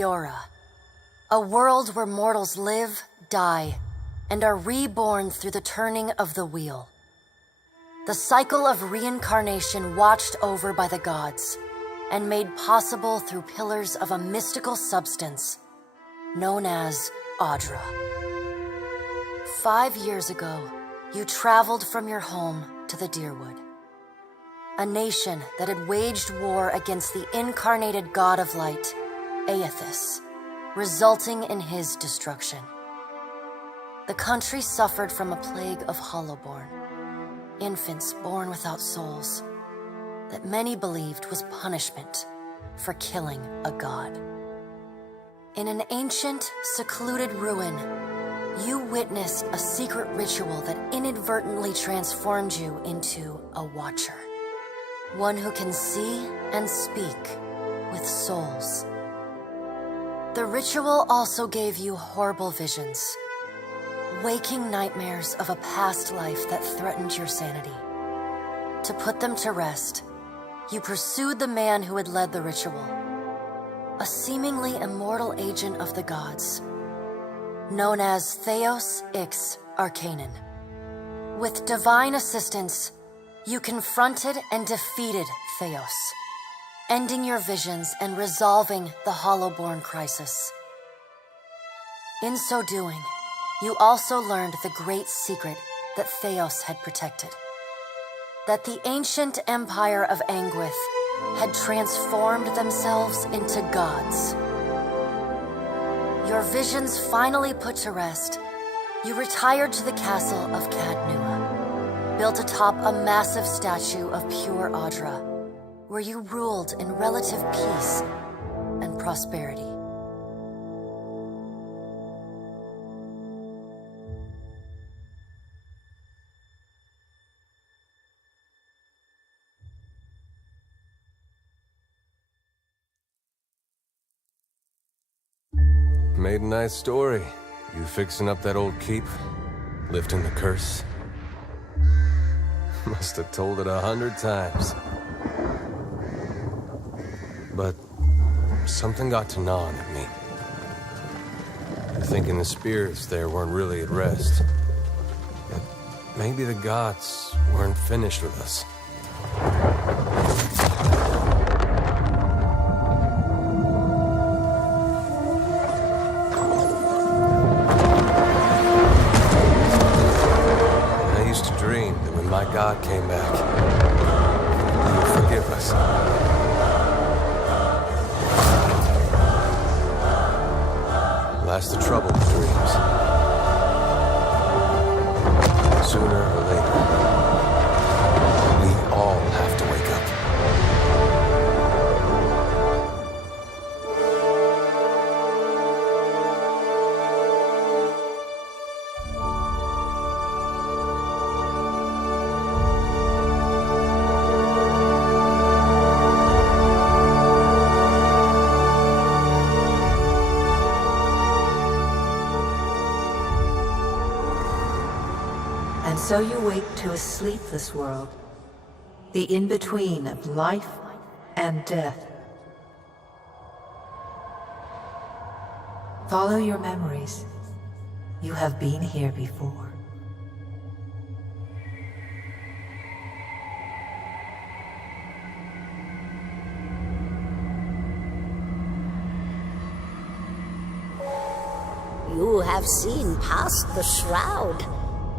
Aora, a world where mortals live, die, and are reborn through the turning of the wheel. The cycle of reincarnation watched over by the gods, and made possible through pillars of a mystical substance known as Audra. 5 years ago, you traveled from your home to the Deerwood, a nation that had waged war against the incarnated god of light, Aethys, resulting in his destruction. The country suffered from a plague of hollowborn, infants born without souls, that many believed was punishment for killing a god. In an ancient, secluded ruin, you witnessed a secret ritual that inadvertently transformed you into a watcher. One who can see and speak with souls. The ritual also gave you horrible visions, waking nightmares of a past life that threatened your sanity. To put them to rest, you pursued the man who had led the ritual, a seemingly immortal agent of the gods, known as Theos Ix Arcanon. With divine assistance, you confronted and defeated Theos, ending your visions and resolving the Hollowborn crisis. In so doing, you also learned the great secret that Theos had protected. That the ancient empire of Anguith had transformed themselves into gods. Your visions finally put to rest, you retired to the castle of Cadnua, built atop a massive statue of pure Audra, where you ruled in relative peace and prosperity. Made a nice story. You fixing up that old keep? Lifting the curse? Must have told it 100 times. But something got to gnawing at me. You're thinking the spirits there weren't really at rest. That maybe the gods weren't finished with us. My God came back. He would forgive us. Last the trouble with dreams. Sooner or later, we all have to wake up. And so you wake to a sleepless world, the in-between of life and death. Follow your memories. You have been here before. You have seen past the shroud.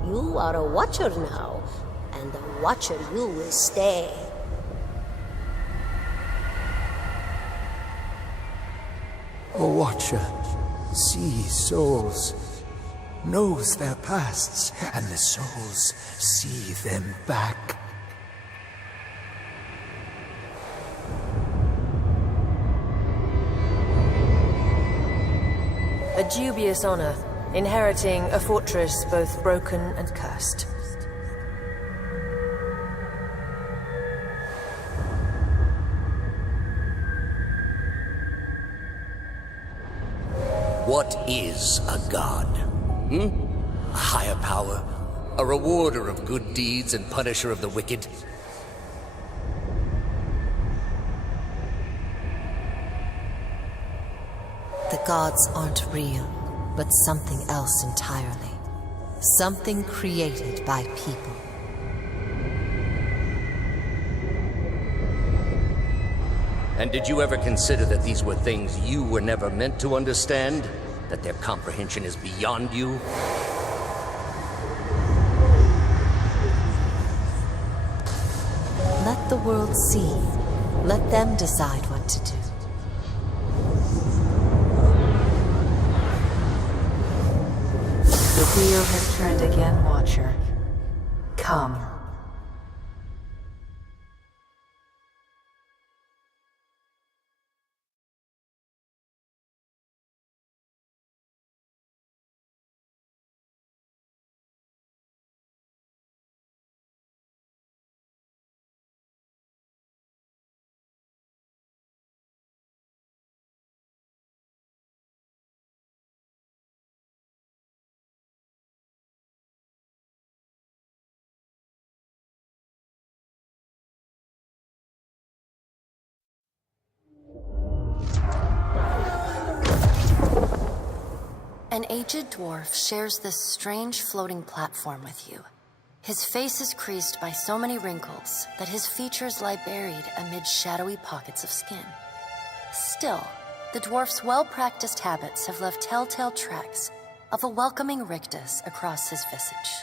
You are a watcher now, and a watcher you will stay. A watcher sees souls, knows their pasts, and the souls see them back. A dubious honor, inheriting a fortress both broken and cursed. What is a god? A higher power? A rewarder of good deeds and punisher of the wicked? gods aren't real, but something else entirely. Something created by people. And did you ever consider that these were things you were never meant to understand? That their comprehension is beyond you? Let the world see. Let them decide what to do. The wheel has turned again, Watcher. Come. An aged dwarf shares this strange floating platform with you. His face is creased by so many wrinkles that his features lie buried amid shadowy pockets of skin. Still, the dwarf's well-practiced habits have left telltale tracks of a welcoming rictus across his visage.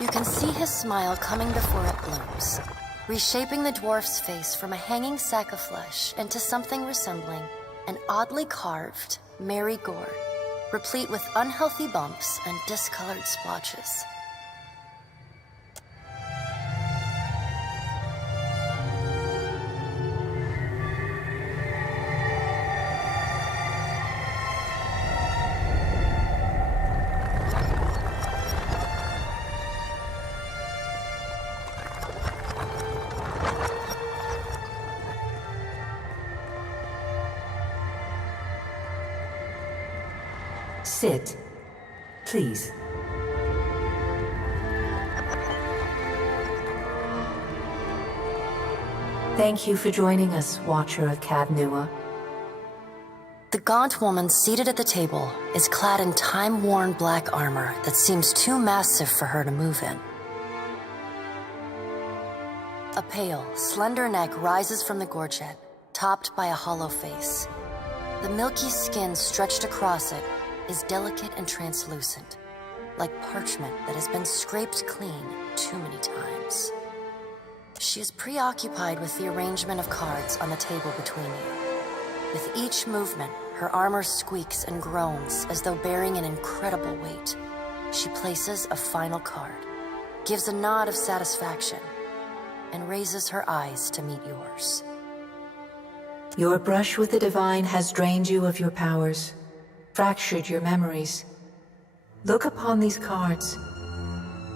You can see his smile coming before it blooms, reshaping the dwarf's face from a hanging sack of flesh into something resembling an oddly carved, merry gourd, replete with unhealthy bumps and discolored splotches. Sit, please. Thank you for joining us, Watcher of Cadnua. The gaunt woman seated at the table is clad in time-worn black armor that seems too massive for her to move in. A pale, slender neck rises from the gorget, topped by a hollow face. The milky skin stretched across it is delicate and translucent, like parchment that has been scraped clean too many times. She is preoccupied with the arrangement of cards on the table between you. With each movement, her armor squeaks and groans as though bearing an incredible weight. She places a final card, gives a nod of satisfaction, and raises her eyes to meet yours. Your brush with the divine has drained you of your powers, fractured your memories. Look upon these cards.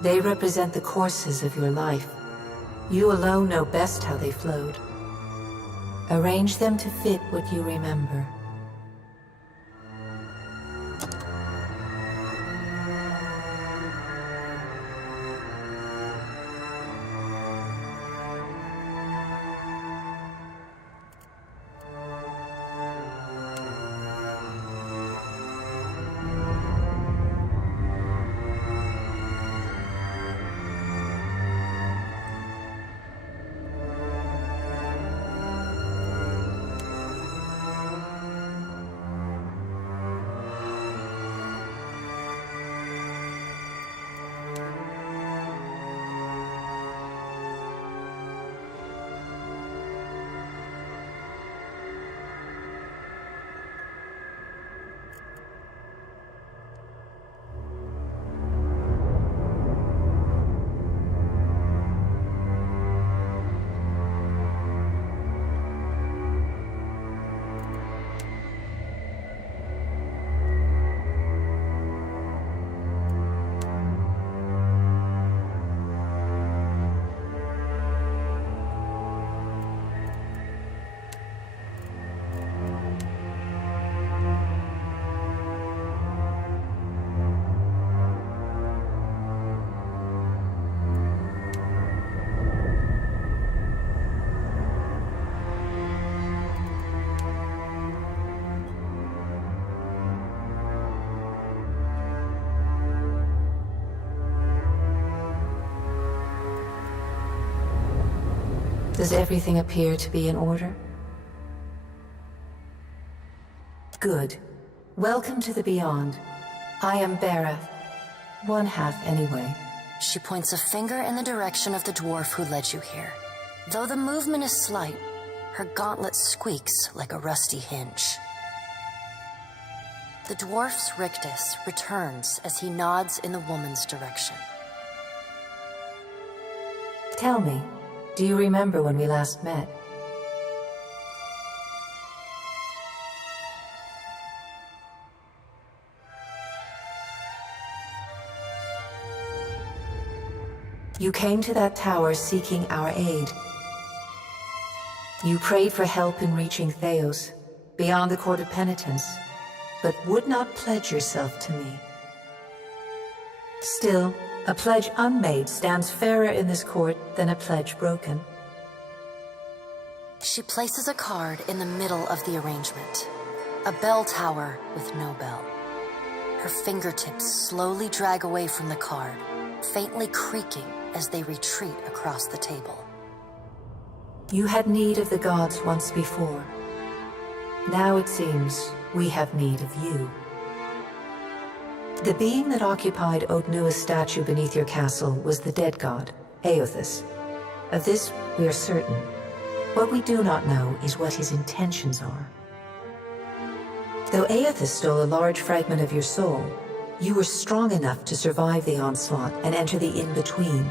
They represent the courses of your life. You alone know best how they flowed. Arrange them to fit what you remember. Does everything appear to be in order? Good. Welcome to the Beyond. I am Berath. One half, anyway. She points a finger in the direction of the dwarf who led you here. Though the movement is slight, her gauntlet squeaks like a rusty hinge. The dwarf's rictus returns as he nods in the woman's direction. Tell me, do you remember when we last met? You came to that tower seeking our aid. You prayed for help in reaching Theos, beyond the Court of Penitence, but would not pledge yourself to me. Still, a pledge unmade stands fairer in this court than a pledge broken. She places a card in the middle of the arrangement. A bell tower with no bell. Her fingertips slowly drag away from the card, faintly creaking as they retreat across the table. You had need of the gods once before. Now it seems we have need of you. The being that occupied Odnua's statue beneath your castle was the dead god, Aothus. Of this we are certain. What we do not know is what his intentions are. Though Aothus stole a large fragment of your soul, you were strong enough to survive the onslaught and enter the in-between.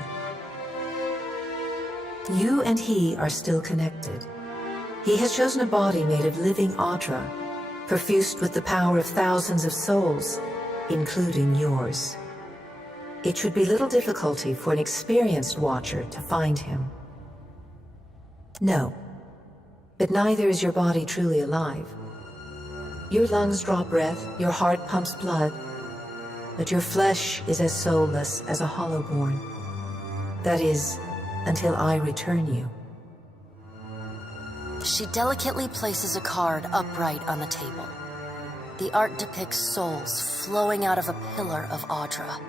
You and he are still connected. He has chosen a body made of living Audra, perfused with the power of thousands of souls, including yours. It should be little difficulty for an experienced watcher to find him. No, but neither is your body truly alive. Your lungs draw breath, your heart pumps blood, but your flesh is as soulless as a hollowborn. That is, until I return you. She delicately places a card upright on the table. The art depicts souls flowing out of a pillar of Audra.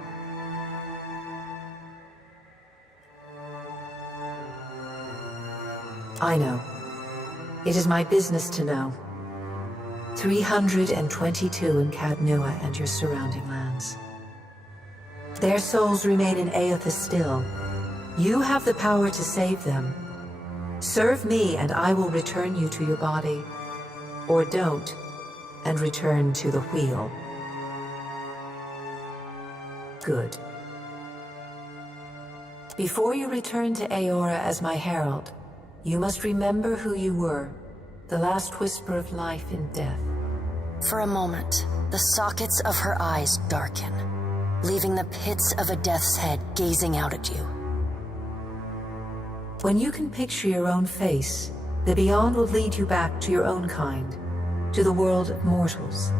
I know. It is my business to know. 322 in Cadnua and your surrounding lands. Their souls remain in Aothus still. You have the power to save them. Serve me and I will return you to your body. Or don't, and return to the wheel. Good. Before you return to Aora as my herald, you must remember who you were, the last whisper of life in death. For a moment, the sockets of her eyes darken, leaving the pits of a death's head gazing out at you. When you can picture your own face, the Beyond will lead you back to your own kind, to the world of mortals.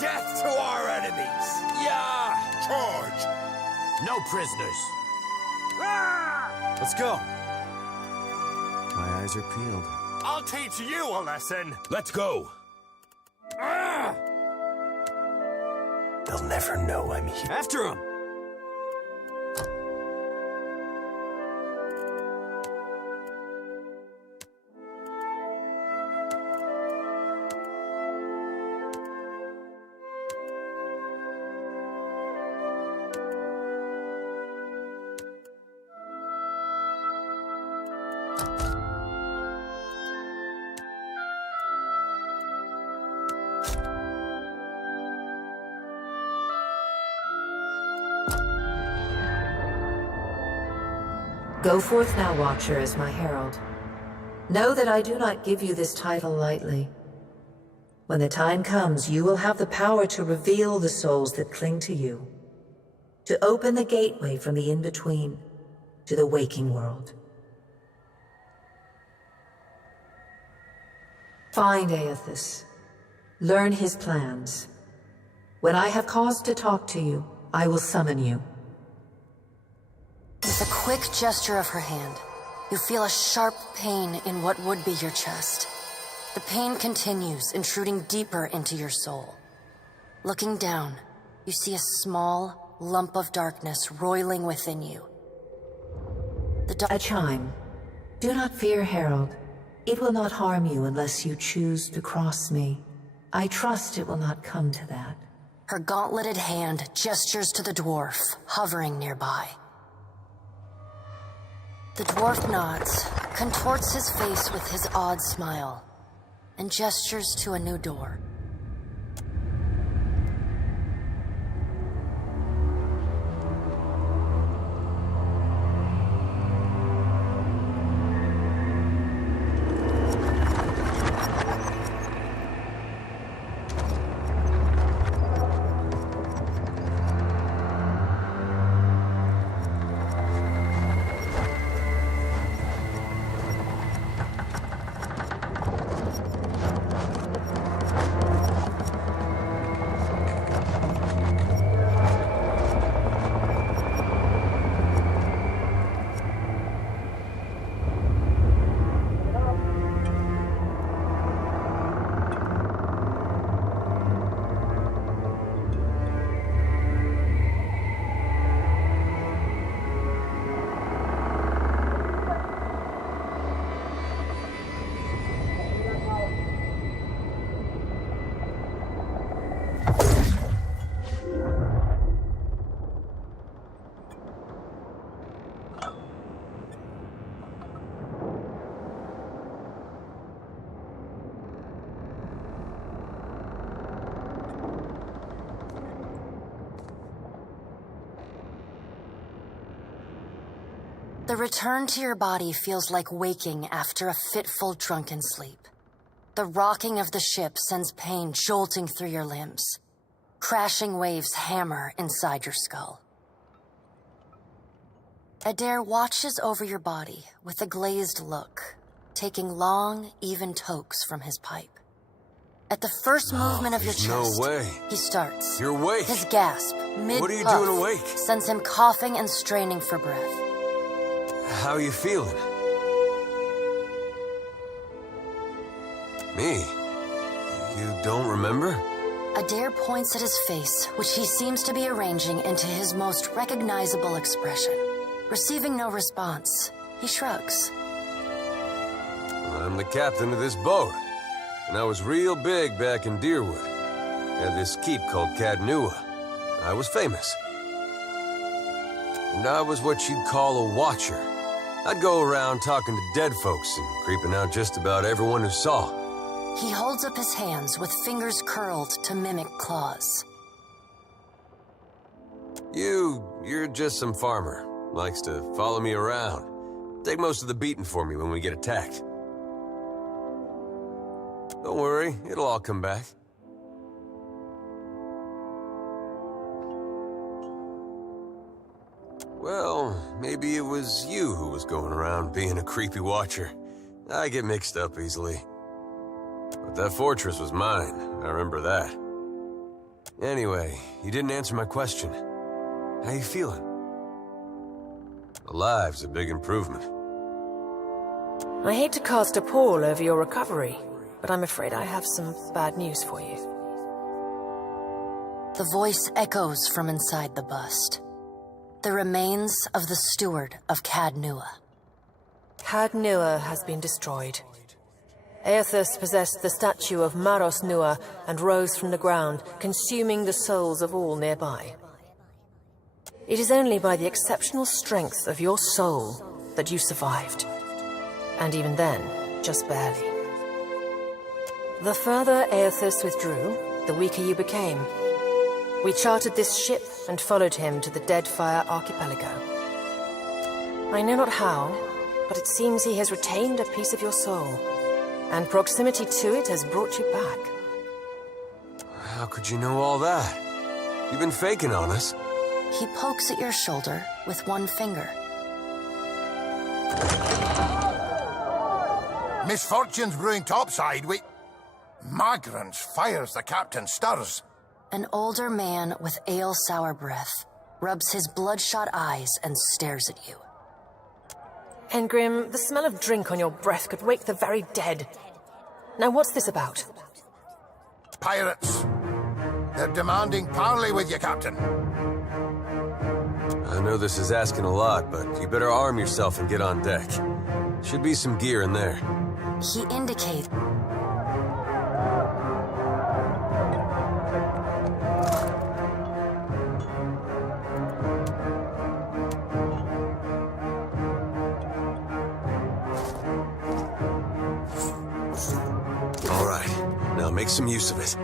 Death to our enemies! Yeah! Charge! No prisoners! Let's go. My eyes are peeled. I'll teach you a lesson! Let's go! They'll never know I'm here. After him! Go forth now, Watcher, as my herald. Know that I do not give you this title lightly. When the time comes, you will have the power to reveal the souls that cling to you, to open the gateway from the in-between to the waking world. Find Aethys. Learn his plans. When I have cause to talk to you, I will summon you. With a quick gesture of her hand, you feel a sharp pain in what would be your chest. The pain continues, intruding deeper into your soul. Looking down, you see a small lump of darkness roiling within you. A chime. Do not fear, Herald. It will not harm you unless you choose to cross me. I trust it will not come to that. Her gauntleted hand gestures to the dwarf, hovering nearby. The dwarf nods, contorts his face with his odd smile, and gestures to a new door. The return to your body feels like waking after a fitful drunken sleep. The rocking of the ship sends pain jolting through your limbs. Crashing waves hammer inside your skull. Adair watches over your body with a glazed look, taking long, even tokes from his pipe. At the first movement of your chest, no way. He starts. You're awake. His gasp, mid-puff, What are you doing awake? sends him coughing and straining for breath. How are you feeling? Me? You don't remember? Adair points at his face, which he seems to be arranging into his most recognizable expression. Receiving no response, he shrugs. I'm the captain of this boat, and I was real big back in Deerwood. Had this keep called Cadnua. I was famous. And I was what you'd call a watcher. I'd go around talking to dead folks and creeping out just about everyone who saw. He holds up his hands with fingers curled to mimic claws. You're just some farmer. Likes to follow me around. Take most of the beating for me when we get attacked. Don't worry, it'll all come back. Well, maybe it was you who was going around being a creepy watcher. I get mixed up easily. But that fortress was mine, I remember that. Anyway, you didn't answer my question. How you feeling? Alive's a big improvement. I hate to cast a pall over your recovery, but I'm afraid I have some bad news for you. The voice echoes from inside the bust. The remains of the steward of Cad Nua. Cad Nua has been destroyed. Aethys possessed the statue of Maros Nua and rose from the ground, consuming the souls of all nearby. It is only by the exceptional strength of your soul that you survived. And even then, just barely. The further Aethys withdrew, the weaker you became. We chartered this ship and followed him to the Deadfire archipelago. I know not how, but it seems he has retained a piece of your soul, and proximity to it has brought you back. How could you know all that? You've been faking on us. He pokes at your shoulder with one finger. Misfortune's brewing topside. Migrants fires the captain stirs. An older man with ale-sour breath rubs his bloodshot eyes and stares at you. Engrim, the smell of drink on your breath could wake the very dead. Now what's this about? Pirates. They're demanding parley with you, Captain. I know this is asking a lot, but you better arm yourself and get on deck. Should be some gear in there. He indicates. All right, now make some use of it.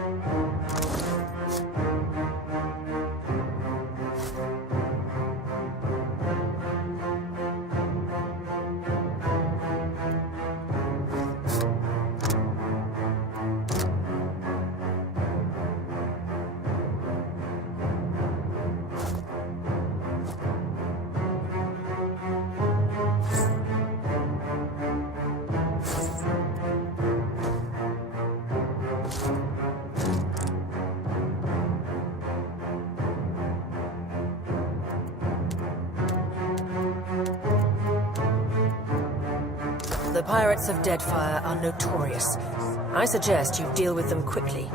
The pirates of Deadfire are notorious. I suggest you deal with them quickly.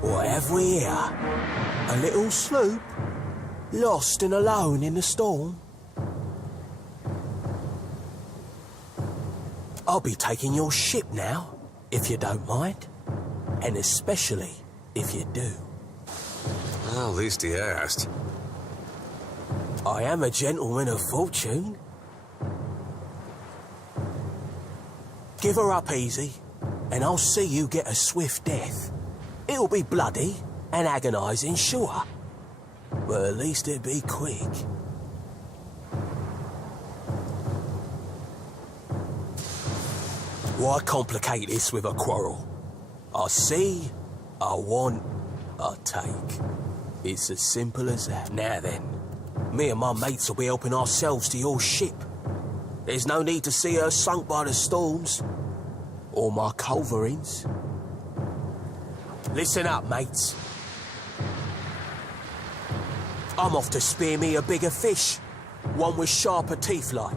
What have we here? A little sloop? Lost and alone in the storm? I'll be taking your ship now, if you don't mind. And especially if you do. Well, at least he asked. I am a gentleman of fortune. Give her up easy, and I'll see you get a swift death. It'll be bloody and agonizing, sure. But at least it'll be quick. Why complicate this with a quarrel? I see, I want, I take. It's as simple as that. Now then, me and my mates will be helping ourselves to your ship. There's no need to see her sunk by the storms. Or my culverins. Listen up, mates. I'm off to spear me a bigger fish. One with sharper teeth like.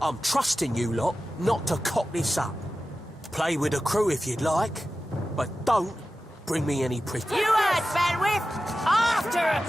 I'm trusting you lot not to cock this up. Play with the crew if you'd like, but don't bring me any pretty. You heard, Fenwith! After it!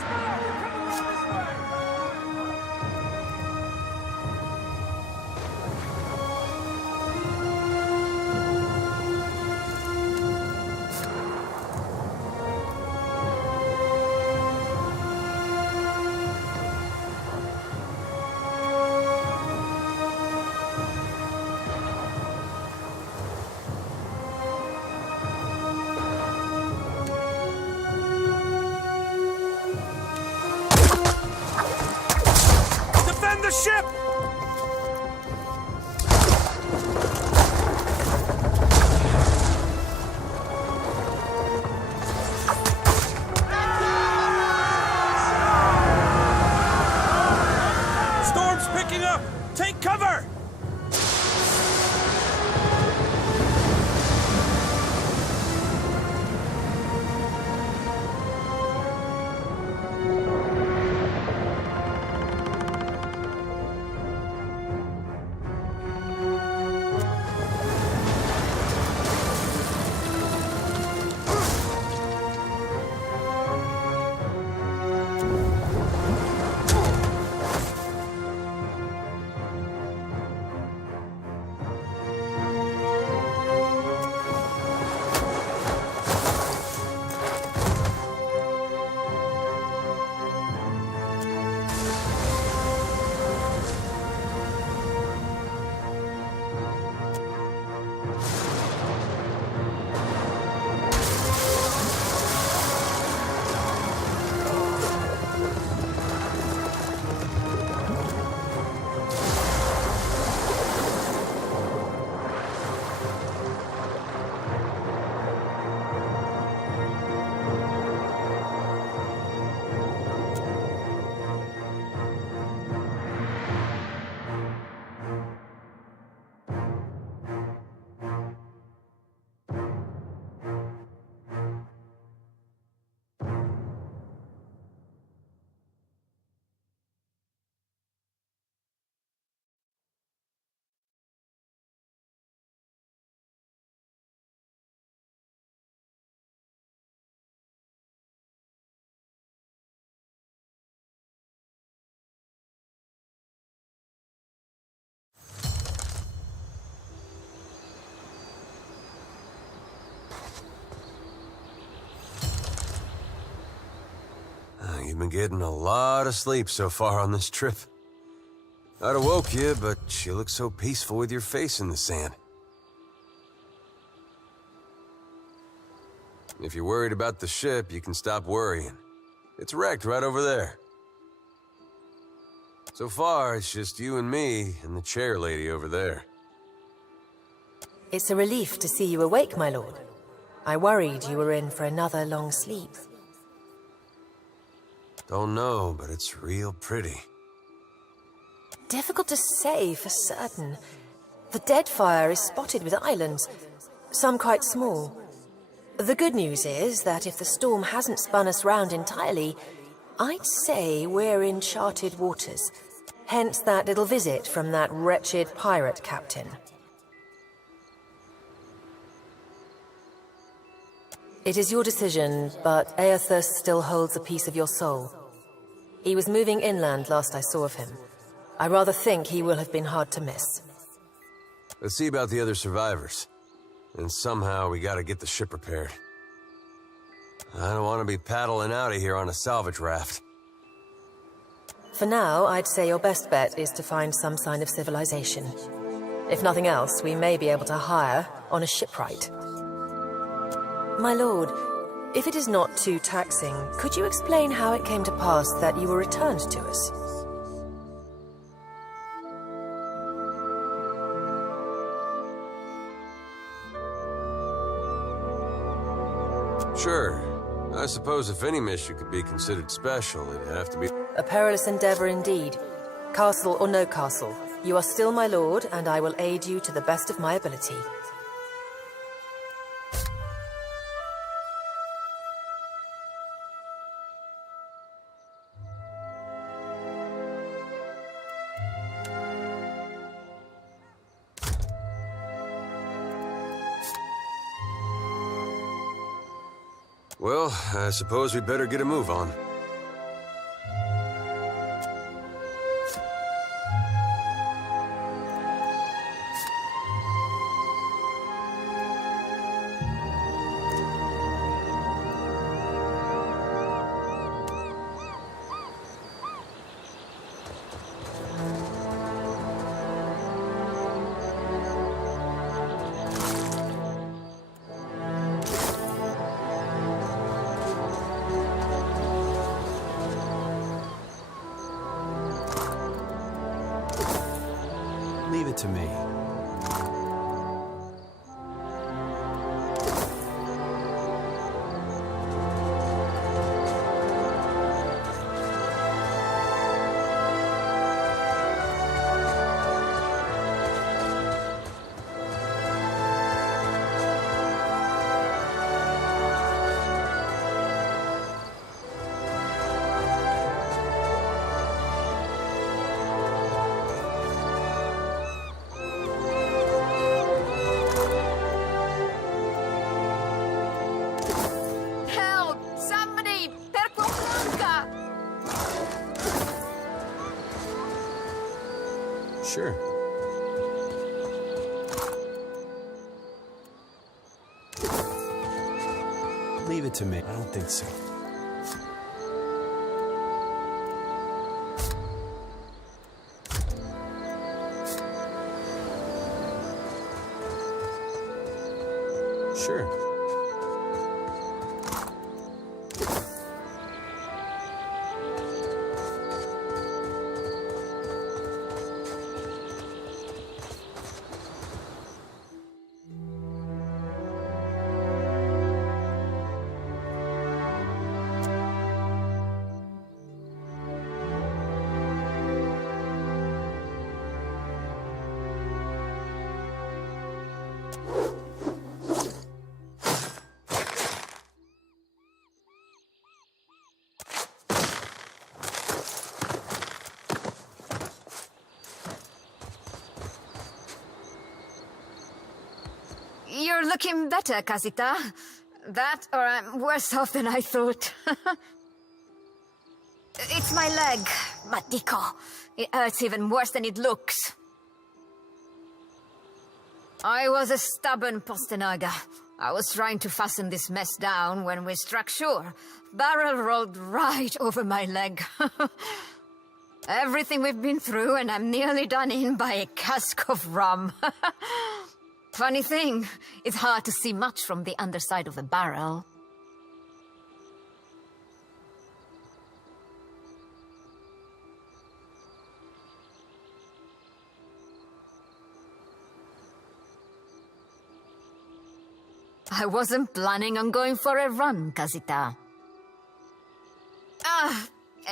you've been getting a lot of sleep so far on this trip. I'd have woke you, but you look so peaceful with your face in the sand. If you're worried about the ship, you can stop worrying. It's wrecked right over there. So far, it's just you and me and the chair lady over there. It's a relief to see you awake, my lord. I worried you were in for another long sleep. Don't know, but it's real pretty. Difficult to say for certain. The Deadfire is spotted with islands, some quite small. The good news is that if the storm hasn't spun us round entirely, I'd say we're in charted waters. Hence that little visit from that wretched pirate captain. It is your decision, but Aethys still holds a piece of your soul. He was moving inland last I saw of him. I rather think he will have been hard to miss. Let's see about the other survivors. And somehow we gotta get the ship repaired. I don't want to be paddling out of here on a salvage raft. For now, I'd say your best bet is to find some sign of civilization. If nothing else, we may be able to hire on a shipwright. My lord, if it is not too taxing, could you explain how it came to pass that you were returned to us? Sure. I suppose if any mission could be considered special, it'd have to be... A perilous endeavor indeed. Castle or no castle, you are still my lord, and I will aid you to the best of my ability. Well, I suppose we better get a move on. Leave it to me. Sure. Leave it to me. I don't think so. Sure. You're looking better, Casita. That, or I'm worse off than I thought. It's my leg, Matico. It hurts even worse than it looks. I was a stubborn Postanaga. I was trying to fasten this mess down when we struck shore. Barrel rolled right over my leg. Everything we've been through, and I'm nearly done in by a cask of rum. Funny thing, it's hard to see much from the underside of the barrel. I wasn't planning on going for a run, Casita.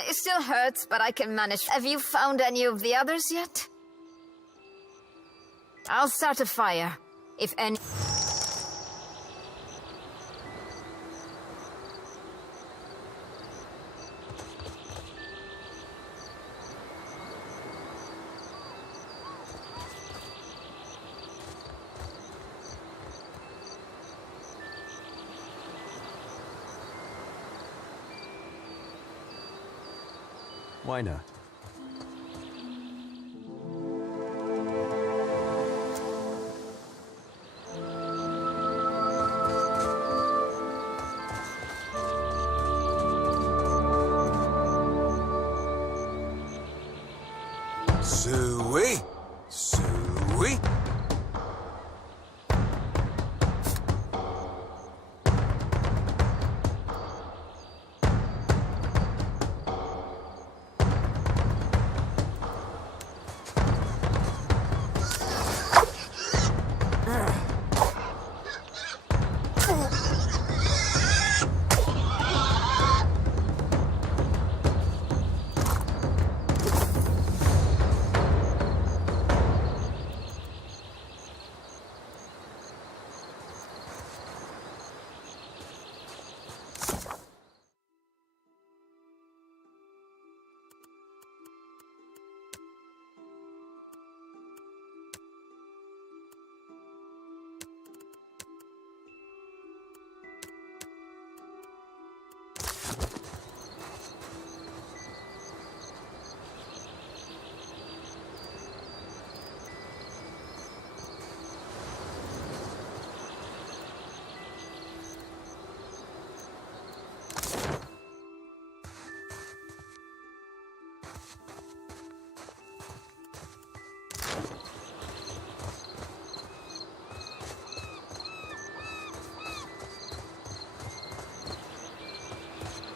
It still hurts, but I can manage. Have you found any of the others yet? I'll start a fire, if any... Why not? Suey! Suey!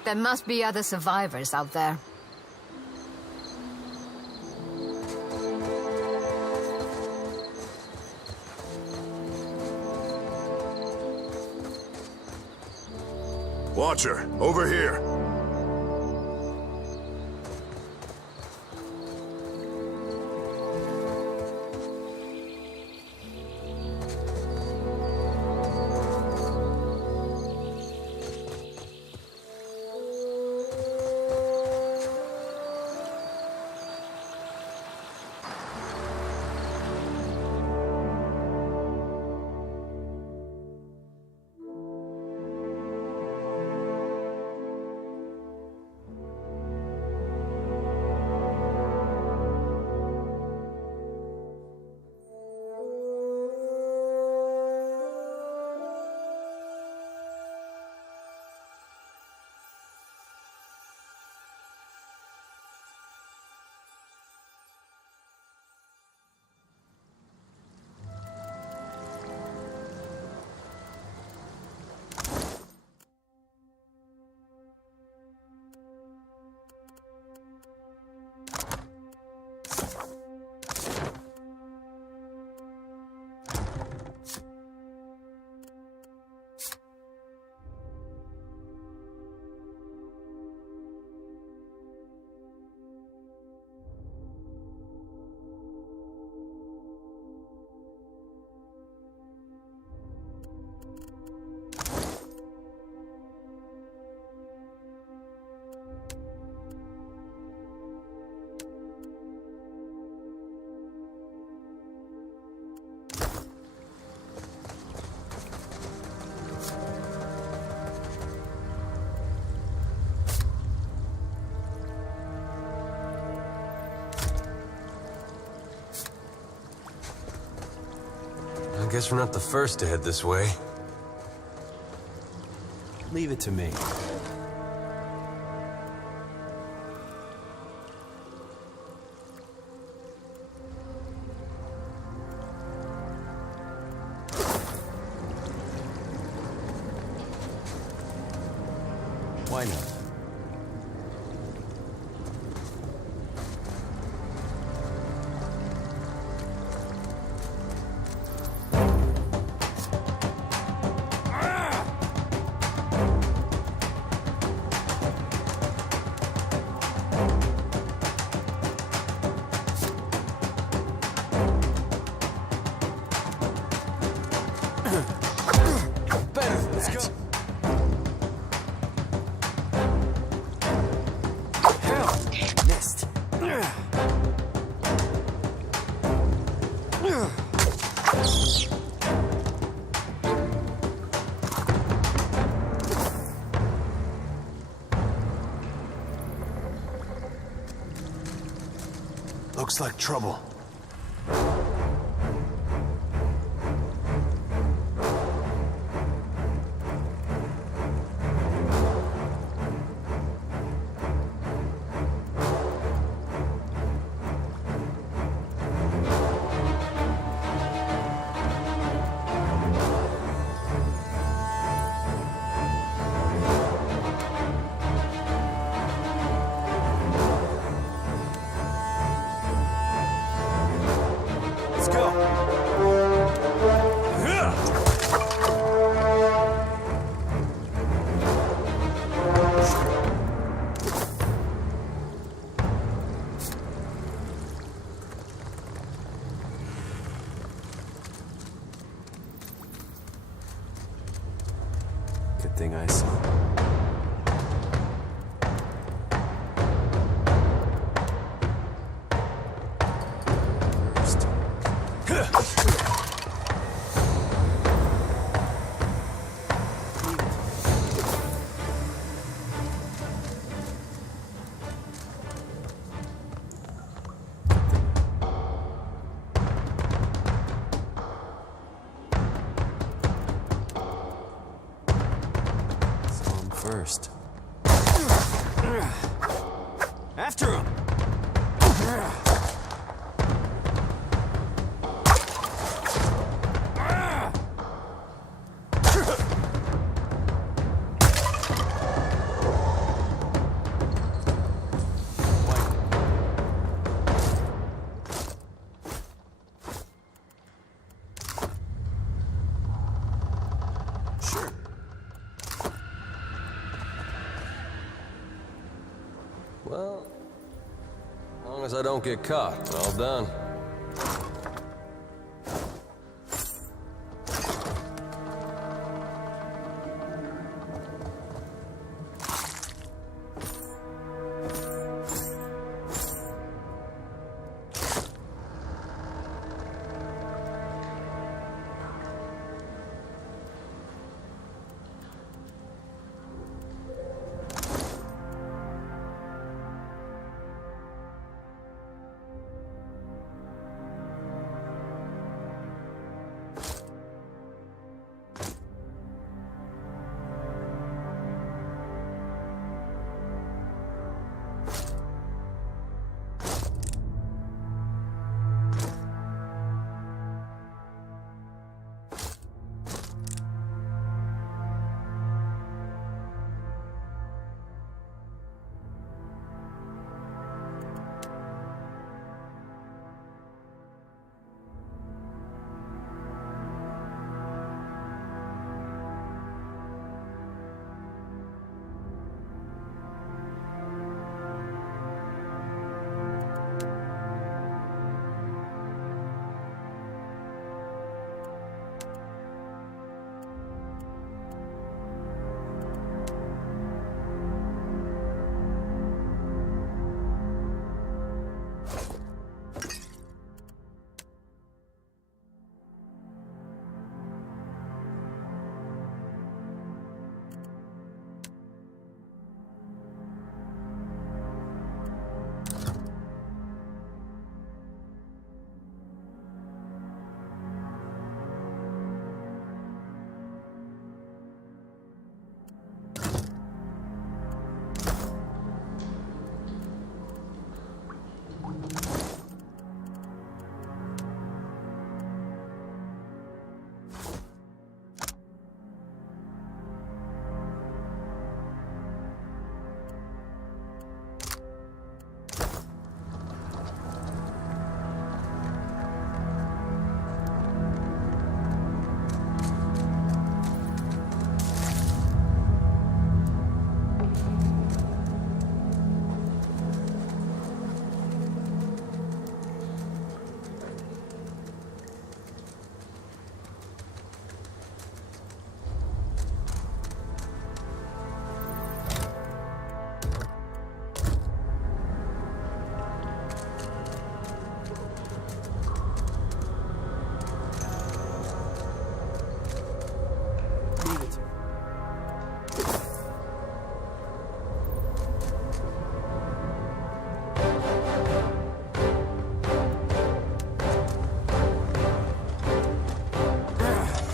There must be other survivors out there. Watcher, over here. I guess we're not the first to head this way. Leave it to me. Why not? Looks like trouble. Good thing I saw. First. After him! Well, as long as I don't get caught, all done.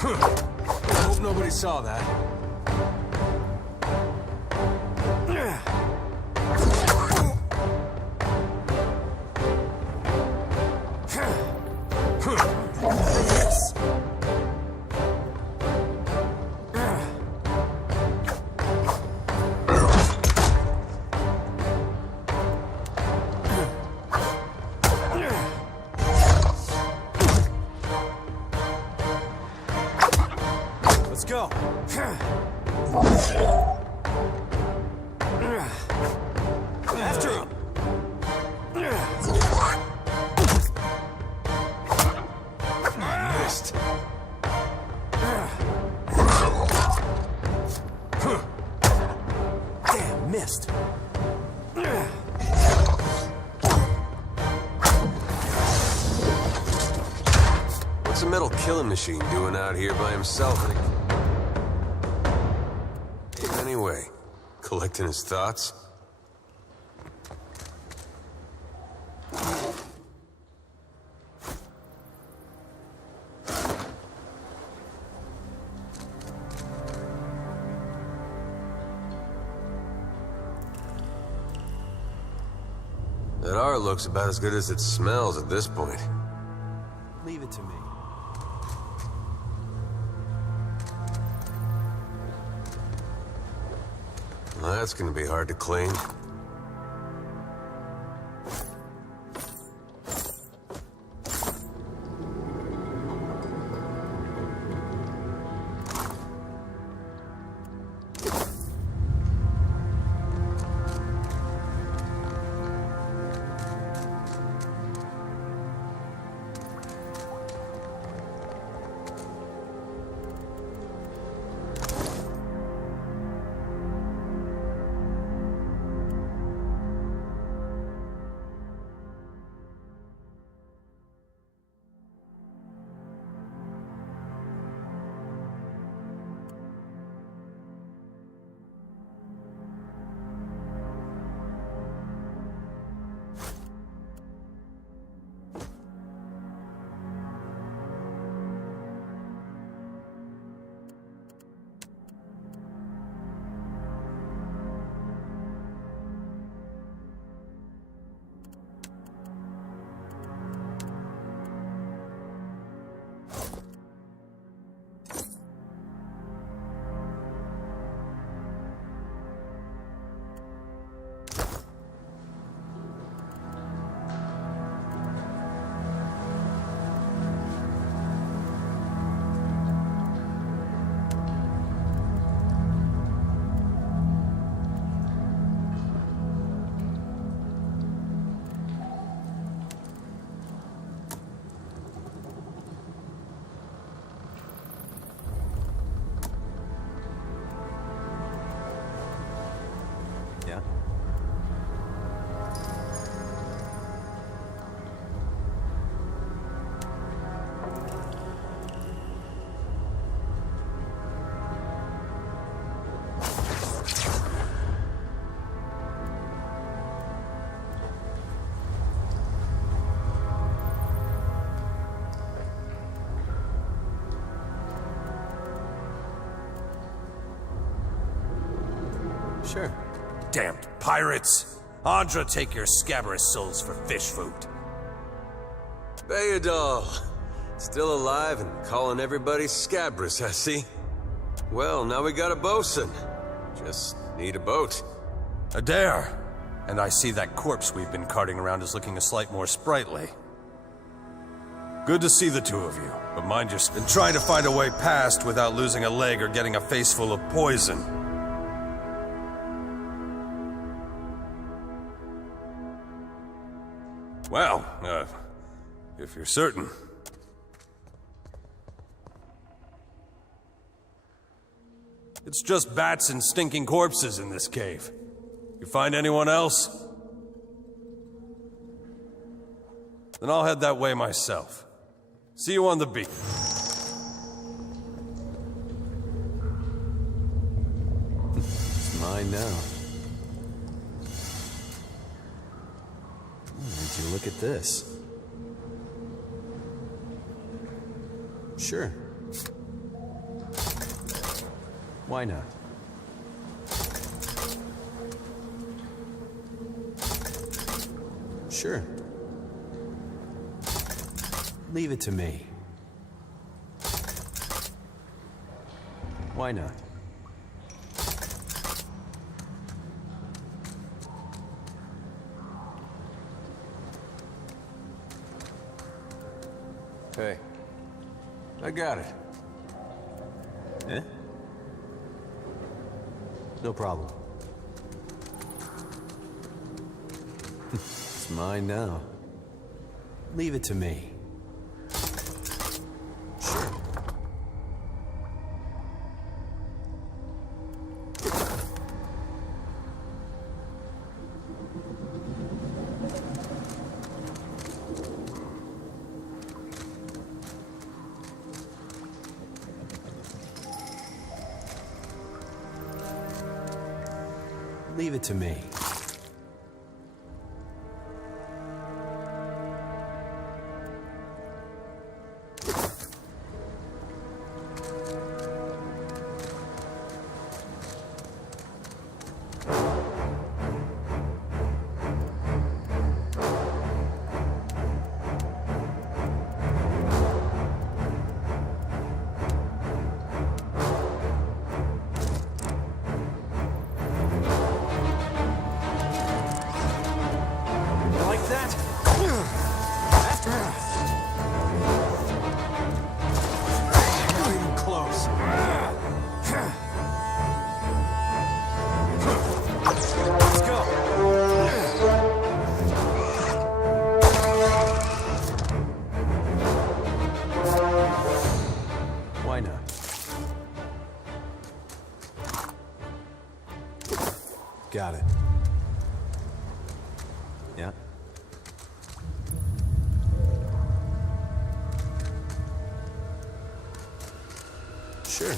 I hope nobody saw that. Let's go. After him. Missed. Damn, missed. What's a metal killing machine doing out here by himself? Anyway, collecting his thoughts? That art looks about as good as it smells at this point. Leave it to me. Well, that's gonna be hard to clean. Yeah. Sure. Damned pirates! Andra, take your scabrous souls for fish food. Bayadol. Still alive and calling everybody scabrous, I see. Well, now we got a bosun. Just need a boat. Adair! And I see that corpse we've been carting around is looking a slight more sprightly. Good to see the two of you, but mind your... And trying to find a way past without losing a leg or getting a face full of poison. Well, if you're certain. It's just bats and stinking corpses in this cave. You find anyone else? Then I'll head that way myself. See you on the beach. It's mine now. Would you look at this? Sure. Why not? Sure. Leave it to me. Why not? Hey, I got it. Eh? No problem. It's mine now. Leave it to me. Sure. Leave it to me. Got it. Yeah. Sure.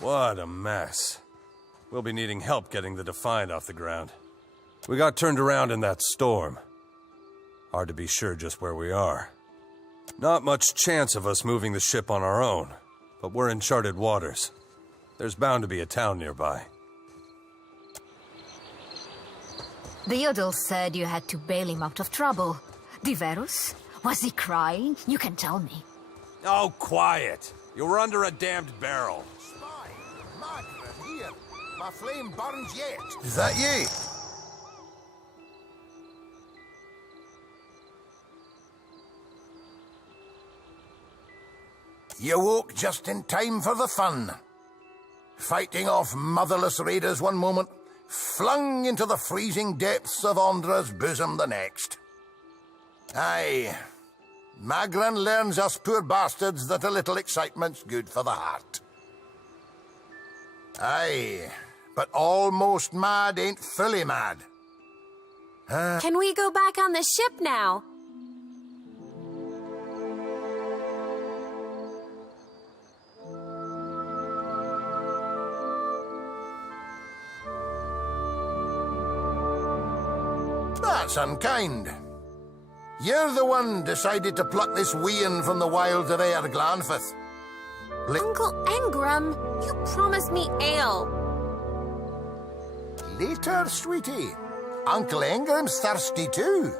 What a mess. We'll be needing help getting the Defiant off the ground. We got turned around in that storm. Hard to be sure just where we are. Not much chance of us moving the ship on our own, but we're in charted waters. There's bound to be a town nearby. The Yodel said you had to bail him out of trouble. Diverus? Was he crying? You can tell me. Oh, quiet! You were under a damned barrel. Spy! Margaret, here! My flame burns yet! Is that ye? You woke just in time for the fun. Fighting off motherless raiders one moment, flung into the freezing depths of Ondra's bosom the next. Aye, Magran learns us poor bastards that a little excitement's good for the heart. Aye, but almost mad ain't fully mad. Can we go back on the ship now? That's unkind. You're the one decided to pluck this wean from the wilds of Aer Glanfith. Uncle Engram, you promised me ale. Later, sweetie. Uncle Engram's thirsty too.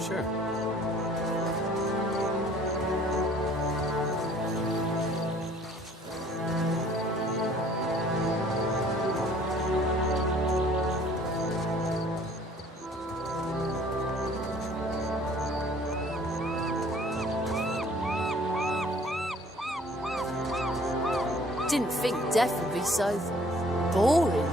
Sure. Didn't think death would be so boring.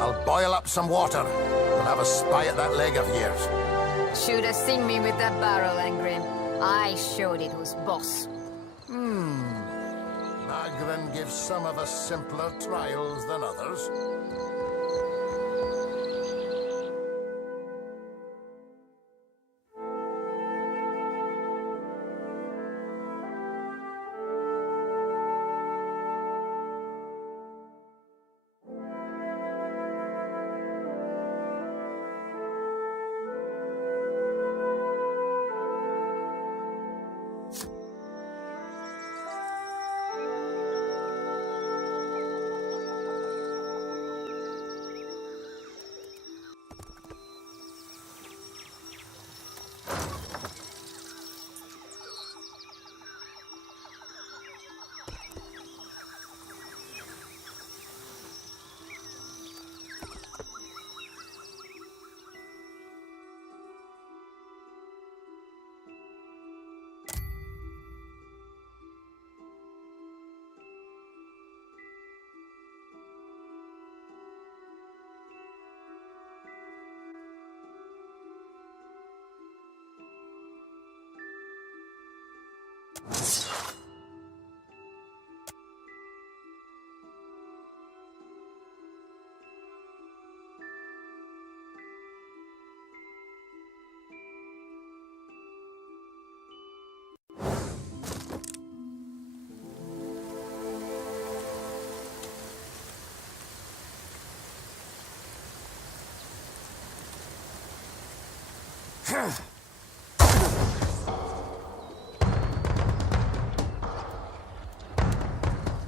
I'll boil up some water. We'll have a spy at that leg of yours. Should have seen me with that barrel, Engrim. I showed it who's boss. Magrin gives some of us simpler trials than others.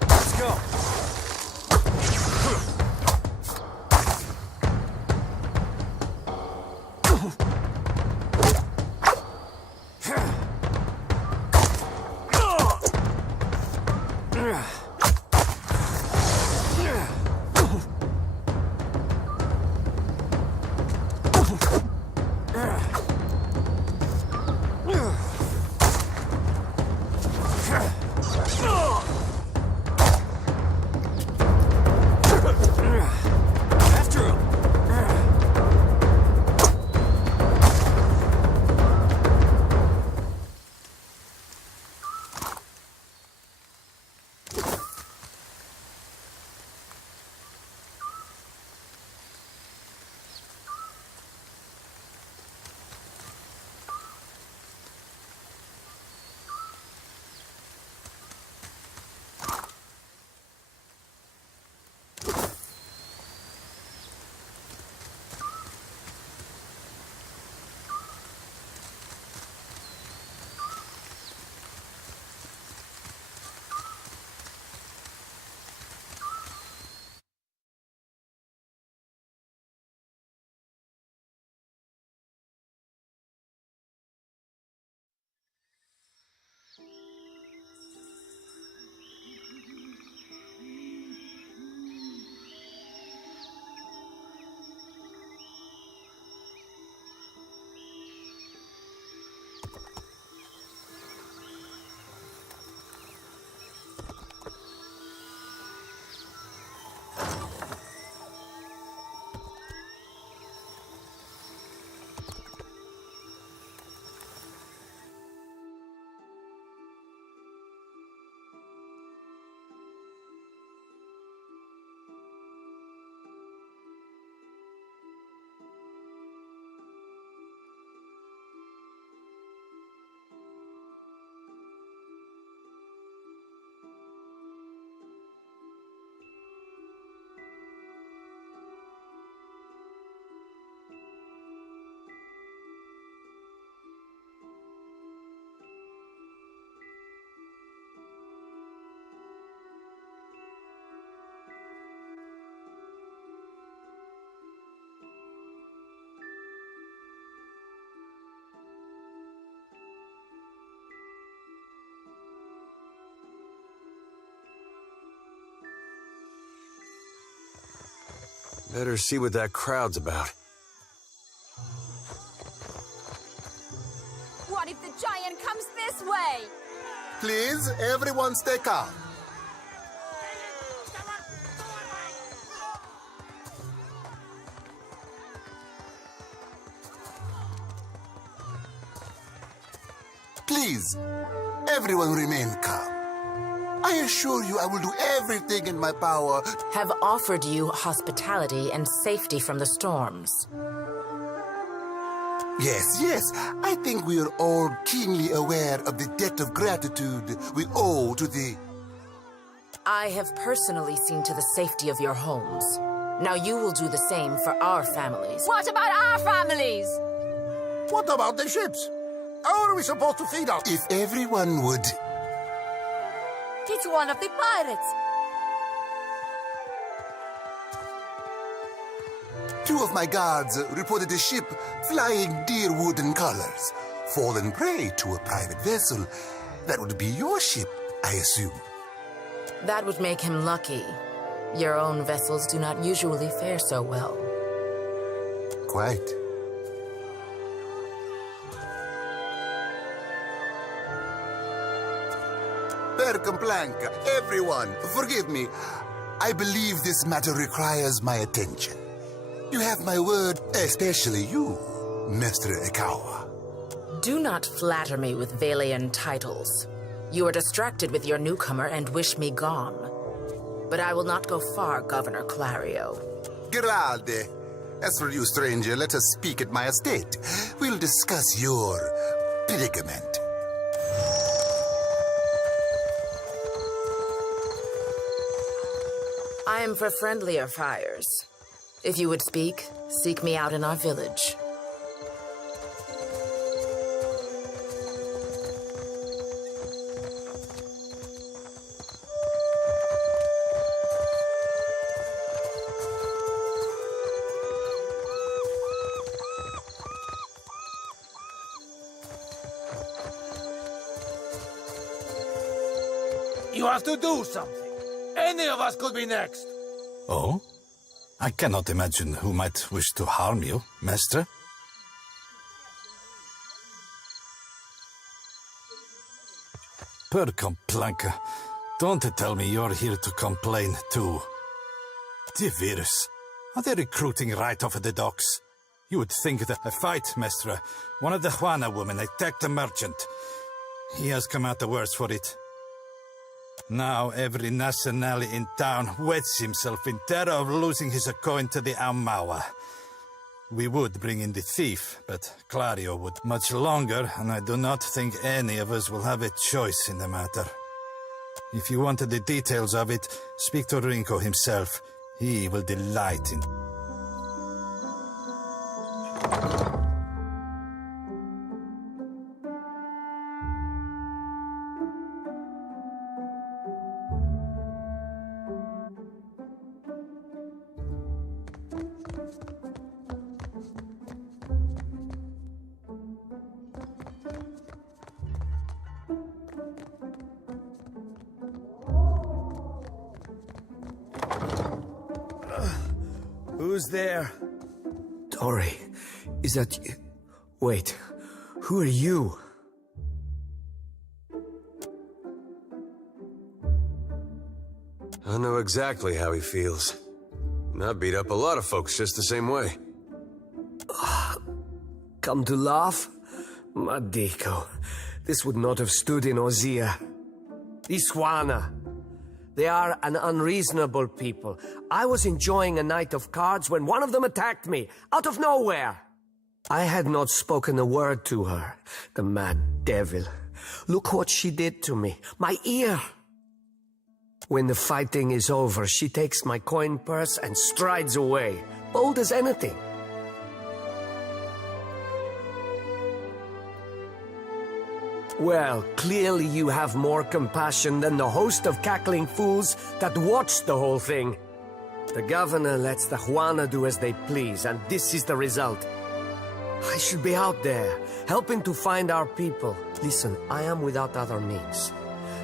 Let's go. Better see what that crowd's about. What if the giant comes this way? Please, everyone stay calm. Please, everyone remain calm. I assure you I will do everything in my power. Have offered you hospitality and safety from the storms. Yes, I think we are all keenly aware of the debt of gratitude we owe to the... I have personally seen to the safety of your homes. Now you will do the same for our families. What about our families? What about the ships? How are we supposed to feed our... If everyone would... It's one of the pirates. Two of my guards reported a ship flying deer wooden colors, fallen prey to a private vessel. That would be your ship, I assume. That would make him lucky. Your own vessels do not usually fare so well. Quite. Percomplanca, everyone, forgive me. I believe this matter requires my attention. You have my word, especially you, Mr. Ikawa. Do not flatter me with Valian titles. You are distracted with your newcomer and wish me gone. But I will not go far, Governor Clario. Grande. As for you, stranger, let us speak at my estate. We'll discuss your predicament. I am for friendlier fires. If you would speak, seek me out in our village. You have to do something. Any of us could be next. Oh? I cannot imagine who might wish to harm you, Master. Percomplanca, don't tell me you're here to complain too. The virus. Are they recruiting right off of the docks? You would think that a fight, Mestre. One of the Juana women attacked a merchant. He has come out the worse for it. Now every nationale in town wets himself in terror of losing his coin to the Aumaua. We would bring in the thief, but Clario would much longer, and I do not think any of us will have a choice in the matter. If you wanted the details of it, speak to Rinko himself. He will delight in... Who's there? Tori, is that you? Wait, who are you? I know exactly how he feels. And I beat up a lot of folks just the same way. Come to laugh? Madico, this would not have stood in Ozia. These Juana, they are an unreasonable people. I was enjoying a night of cards when one of them attacked me, out of nowhere. I had not spoken a word to her, the mad devil. Look what she did to me, my ear. When the fighting is over, she takes my coin purse and strides away, bold as anything. Well, clearly you have more compassion than the host of cackling fools that watched the whole thing. The governor lets the Juana do as they please, and this is the result. I should be out there, helping to find our people. Listen, I am without other means.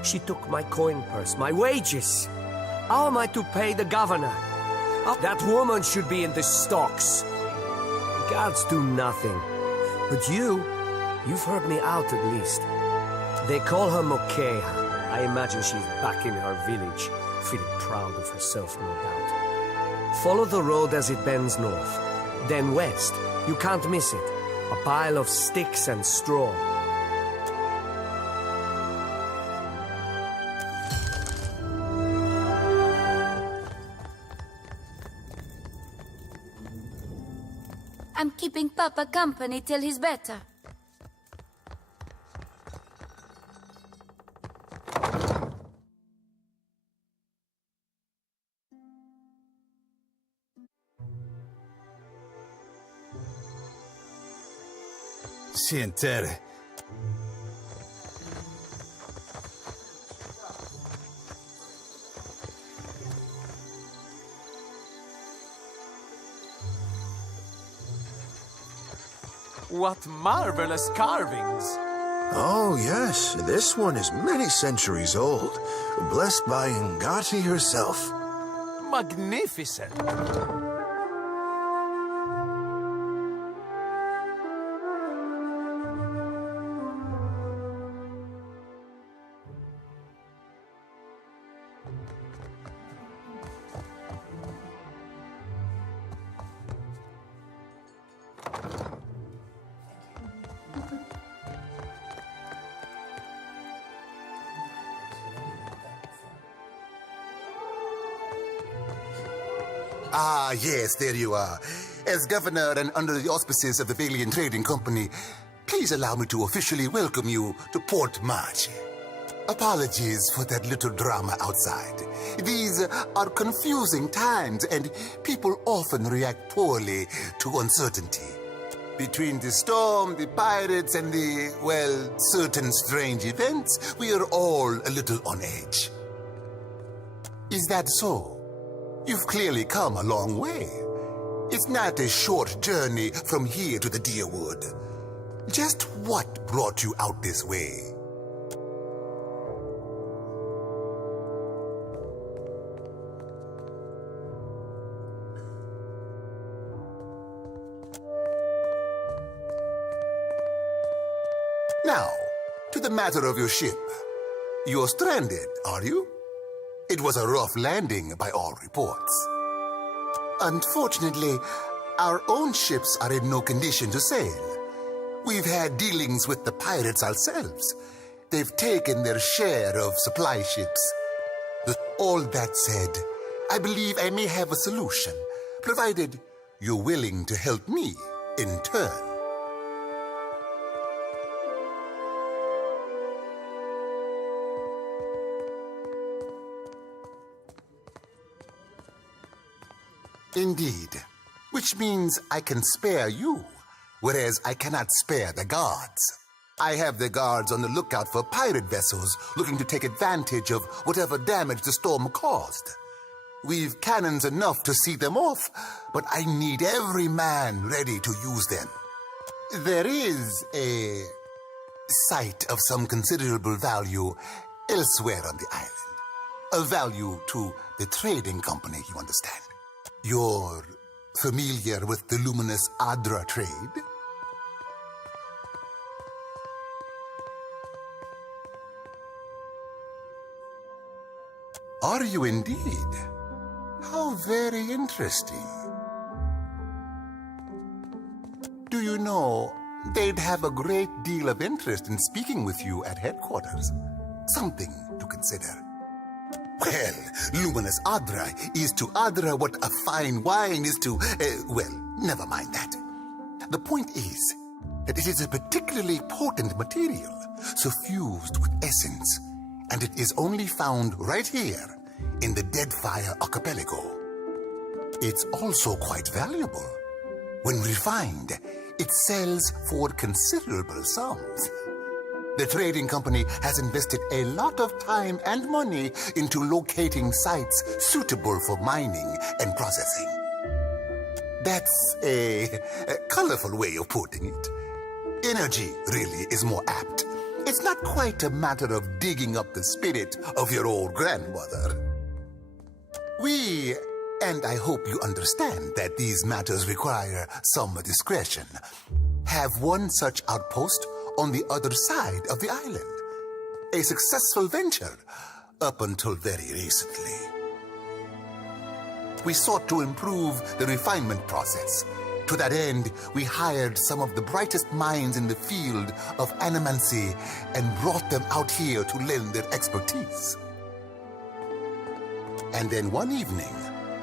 She took my coin purse, my wages. How am I to pay the governor? That woman should be in the stocks. Guards do nothing. But you've heard me out at least. They call her Mokeha. I imagine she's back in her village, feeling proud of herself, no doubt. Follow the road as it bends north, then west. You can't miss it. A pile of sticks and straw. I'm keeping Papa company till he's better. Sientere. What marvelous carvings! Oh, yes. This one is many centuries old. Blessed by Ngati herself. Magnificent! Ah, yes, there you are. As governor and under the auspices of the Valian Trading Company, please allow me to officially welcome you to Port March. Apologies for that little drama outside. These are confusing times, and people often react poorly to uncertainty. Between the storm, the pirates, and the, well, certain strange events, we are all a little on edge. Is that so? You've clearly come a long way. It's not a short journey from here to the Deerwood. Just what brought you out this way? Now, to the matter of your ship. You're stranded, are you? It was a rough landing by all reports. Unfortunately, our own ships are in no condition to sail. We've had dealings with the pirates ourselves. They've taken their share of supply ships. With all that said, I believe I may have a solution, provided you're willing to help me in turn. Indeed, which means I can spare you, whereas I cannot spare the guards. I have the guards on the lookout for pirate vessels looking to take advantage of whatever damage the storm caused. We've cannons enough to see them off, but I need every man ready to use them. There is a site of some considerable value elsewhere on the island. A value to the trading company, you understand. You're familiar with the luminous Adra trade? Are you indeed? How very interesting. Do you know, they'd have a great deal of interest in speaking with you at headquarters. Something to consider. Well, luminous Adra is to Adra what a fine wine is to, well, never mind that. The point is that it is a particularly potent material, suffused with essence, and it is only found right here in the Deadfire archipelago. It's also quite valuable. When refined, it sells for considerable sums. The trading company has invested a lot of time and money into locating sites suitable for mining and processing. That's a colorful way of putting it. Energy, really, is more apt. It's not quite a matter of digging up the spirit of your old grandmother. We And I hope you understand that these matters require some discretion. Have one such outpost on the other side of the island. A successful venture up until very recently. We sought to improve the refinement process. To that end, we hired some of the brightest minds in the field of animancy and brought them out here to lend their expertise. And then one evening,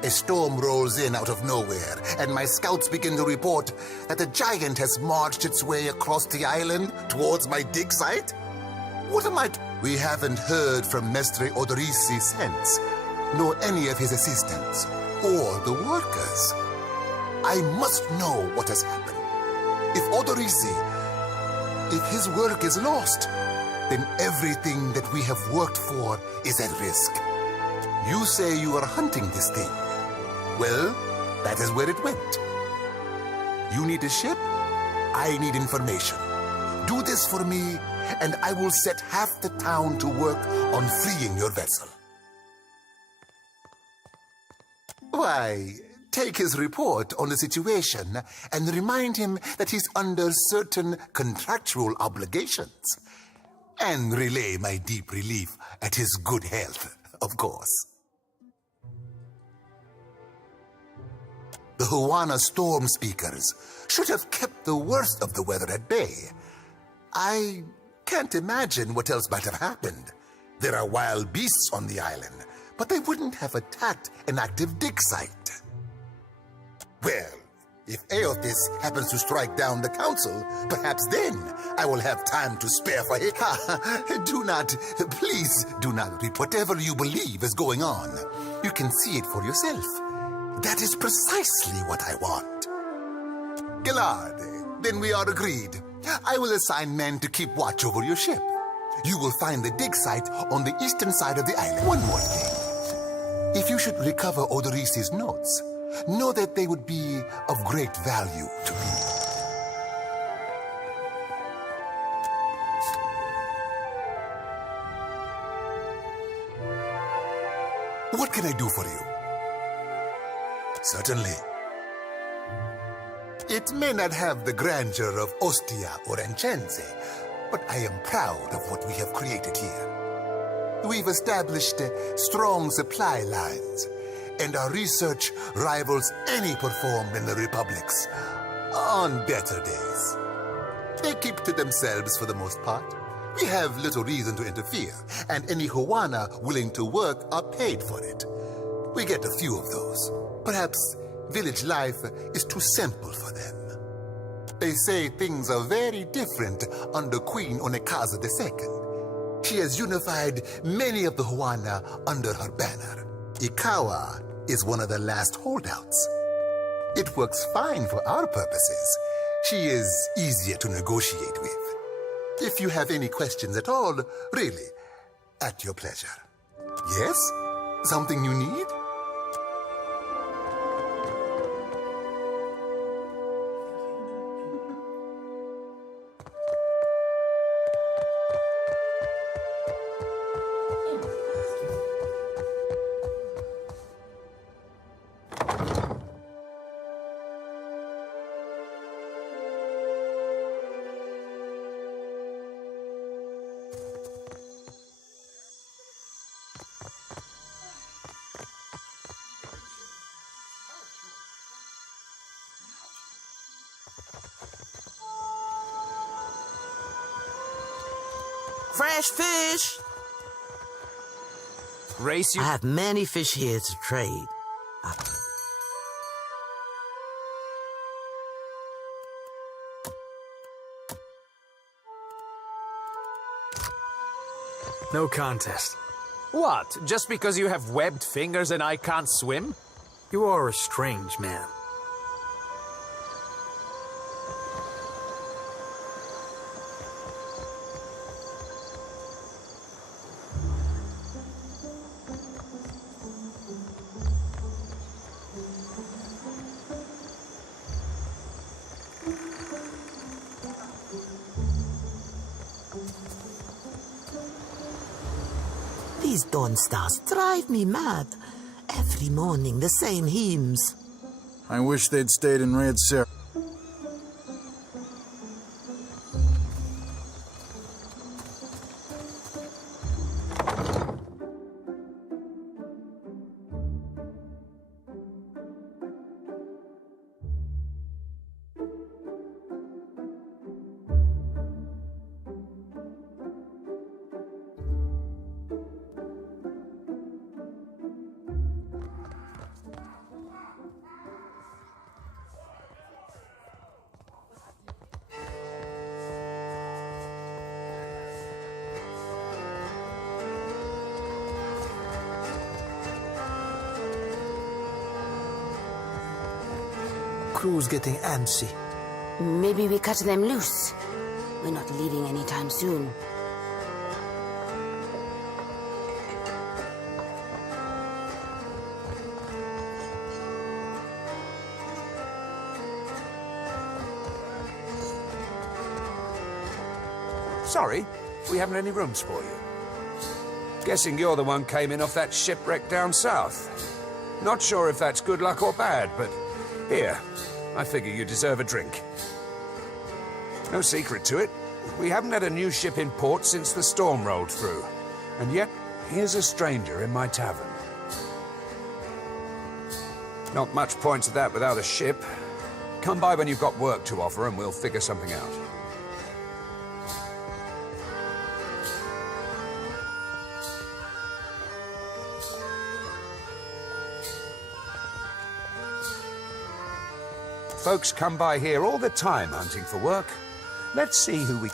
a storm rolls in out of nowhere, and my scouts begin to report that a giant has marched its way across the island towards my dig site. What am I... We haven't heard from Mestre Odorisi since, nor any of his assistants, or the workers. I must know what has happened. If Odorisi, if his work is lost, then everything that we have worked for is at risk. You say you are hunting this thing. Well, that is where it went. You need a ship? I need information. Do this for me, and I will set half the town to work on freeing your vessel. Why, take his report on the situation and remind him that he's under certain contractual obligations. And relay my deep relief at his good health, of course. The Huana storm speakers should have kept the worst of the weather at bay. I can't imagine what else might have happened. There are wild beasts on the island, but they wouldn't have attacked an active dig site. Well, if Aothis happens to strike down the council, perhaps then I will have time to spare for it. Please do not read whatever you believe is going on. You can see it for yourself. That is precisely what I want. Gilard, then we are agreed. I will assign men to keep watch over your ship. You will find the dig site on the eastern side of the island. One more thing. If you should recover Odorisi's notes, know that they would be of great value to me. What can I do for you? Certainly. It may not have the grandeur of Ostia or Enchense, but I am proud of what we have created here. We've established strong supply lines, and our research rivals any performed in the Republics on better days. They keep to themselves for the most part. We have little reason to interfere, and any Huana willing to work are paid for it. We get a few of those. Perhaps village life is too simple for them. They say things are very different under Queen Onekaza II. She has unified many of the Huana under her banner. Ikawa is one of the last holdouts. It works fine for our purposes. She is easier to negotiate with. If you have any questions at all, really, at your pleasure. Yes? Something you need? Fresh fish! Race you? I have many fish here to trade. No contest. What? Just because you have webbed fingers and I can't swim? You are a strange man. These Dawn Stars drive me mad. Every morning, the same hymns. I wish they'd stayed in Red Sarah. Crew's getting antsy. Maybe we cut them loose. We're not leaving anytime soon. Sorry, we haven't any rooms for you. Guessing you're the one came in off that shipwreck down south. Not sure if that's good luck or bad, but here, I figure you deserve a drink. No secret to it. We haven't had a new ship in port since the storm rolled through. And yet, here's a stranger in my tavern. Not much point to that without a ship. Come by when you've got work to offer and we'll figure something out. Folks come by here all the time hunting for work. Let's see who we...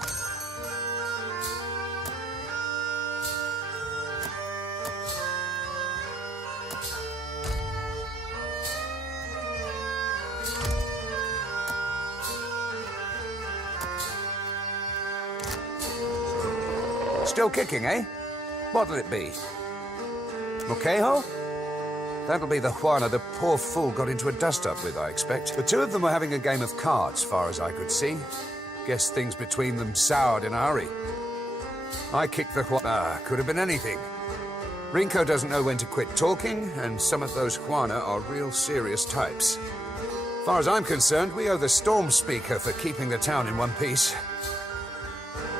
Still kicking, eh? What'll it be? Moquejo? That'll be the Juana the poor fool got into a dust-up with, I expect. The two of them were having a game of cards, far as I could see. Guess things between them soured in a hurry. I kicked the Juana. Could have been anything. Rinko doesn't know when to quit talking, and some of those Juana are real serious types. Far as I'm concerned, we owe the Storm Speaker for keeping the town in one piece.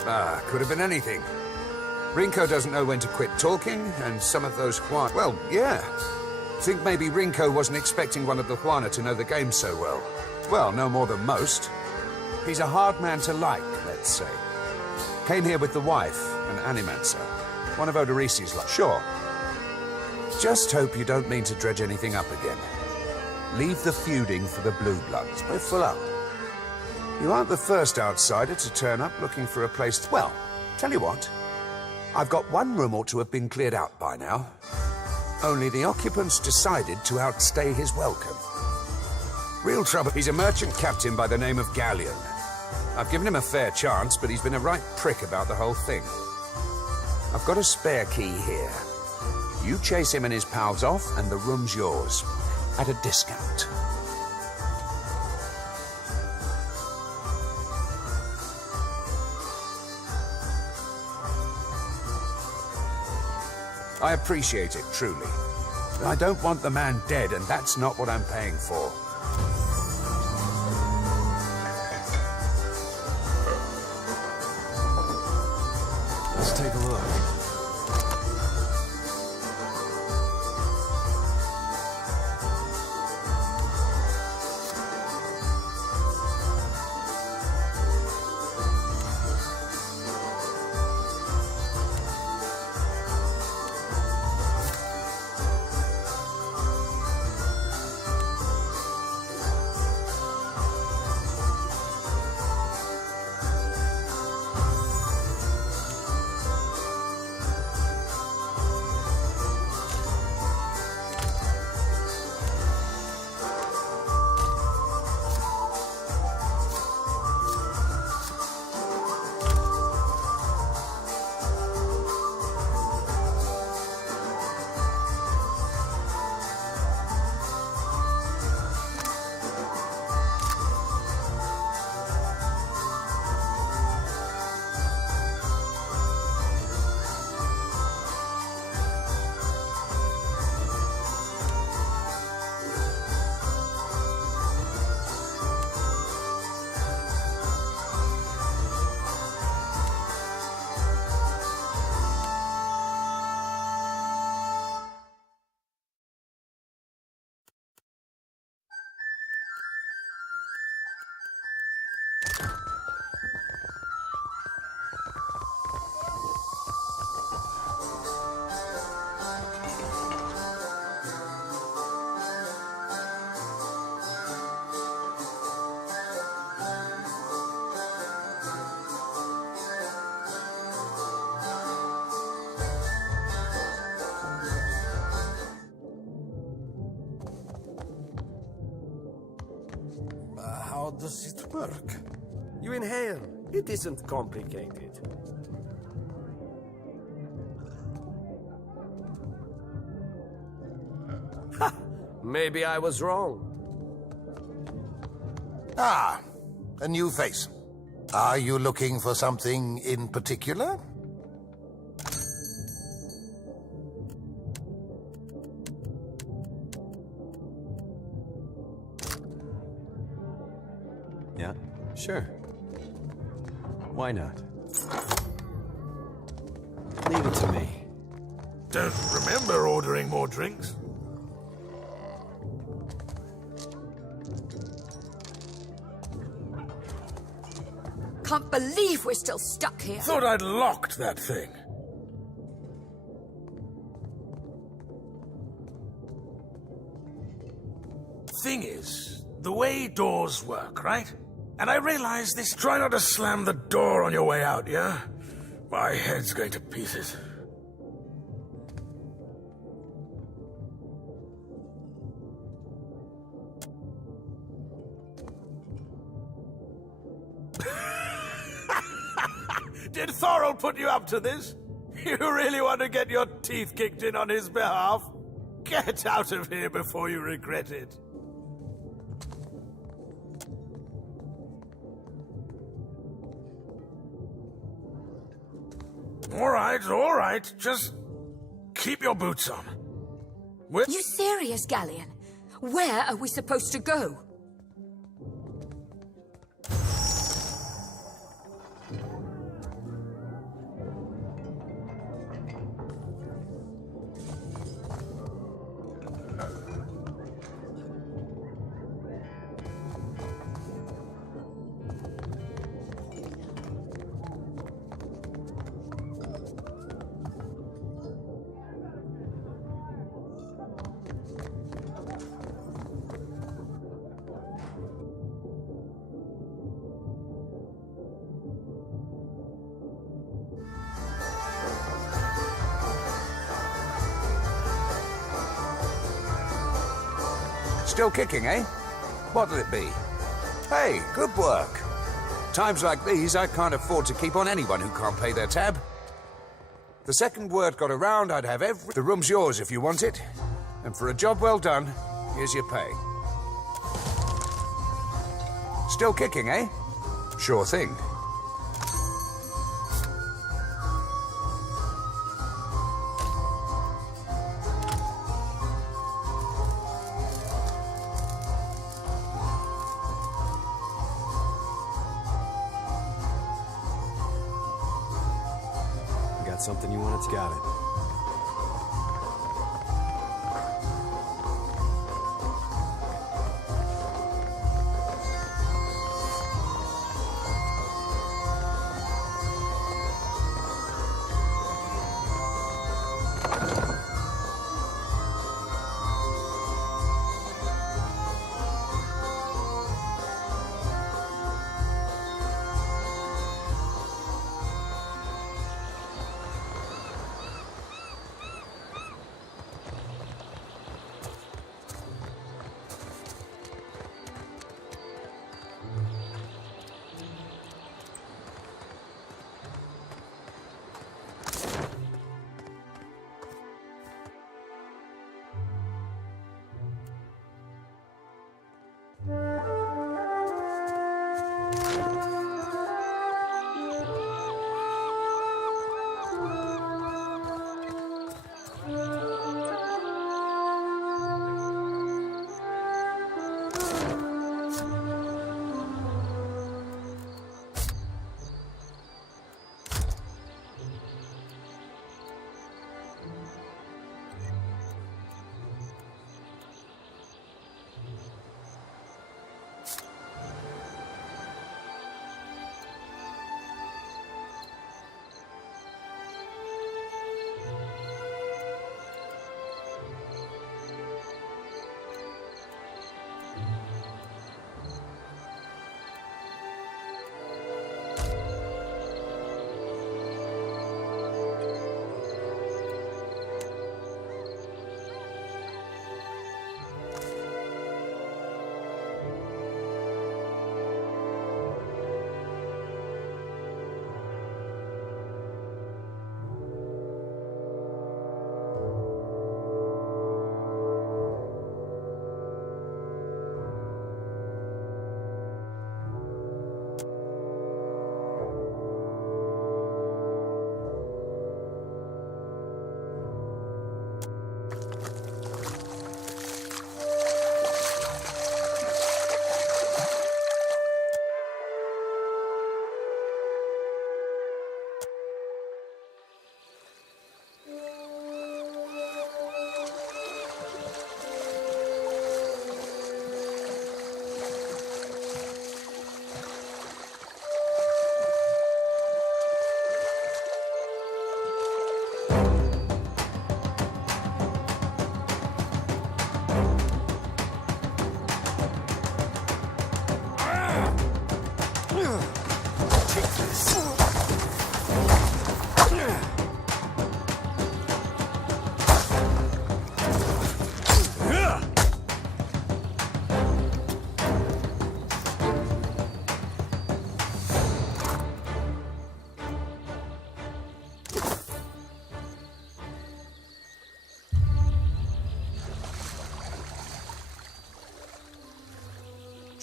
Could have been anything. Rinko doesn't know when to quit talking, and some of those Juana... Well, yeah. Think maybe Rinko wasn't expecting one of the Juana to know the game so well. Well, no more than most. He's a hard man to like, let's say. Came here with the wife, an animancer. One of Odorisi's lot. Sure. Just hope you don't mean to dredge anything up again. Leave the feuding for the Blue Bloods. We're full up. You aren't the first outsider to turn up looking for a place to... Well, tell you what. I've got one room ought to have been cleared out by now. Only the occupants decided to outstay his welcome. Real trouble. He's a merchant captain by the name of Galleon. I've given him a fair chance, but he's been a right prick about the whole thing. I've got a spare key here. You chase him and his pals off, and the room's yours. At a discount. I appreciate it, truly. I don't want the man dead, and that's not what I'm paying for. Let's take a look. does it work? You inhale. It isn't complicated. Ha! Maybe I was wrong. Ah, a new face. Are you looking for something in particular? Yeah, sure. Why not? Leave it to me. Don't remember ordering more drinks. Can't believe we're still stuck here. Thought I'd locked that thing. Thing is, the way doors work, right? And I realize this. Try not to slam the door on your way out, yeah? My head's going to pieces. Did Thorol put you up to this? You really want to get your teeth kicked in on his behalf? Get out of here before you regret it. All right. Just keep your boots on. You serious, Galleon? Where are we supposed to go? Still kicking, eh? What'll it be? Hey, good work. Times like these, I can't afford to keep on anyone who can't pay their tab. If the second word got around, I'd have every... The room's yours if you want it. And for a job well done, here's your pay. Still kicking, eh? Sure thing. Something you want, it's got it.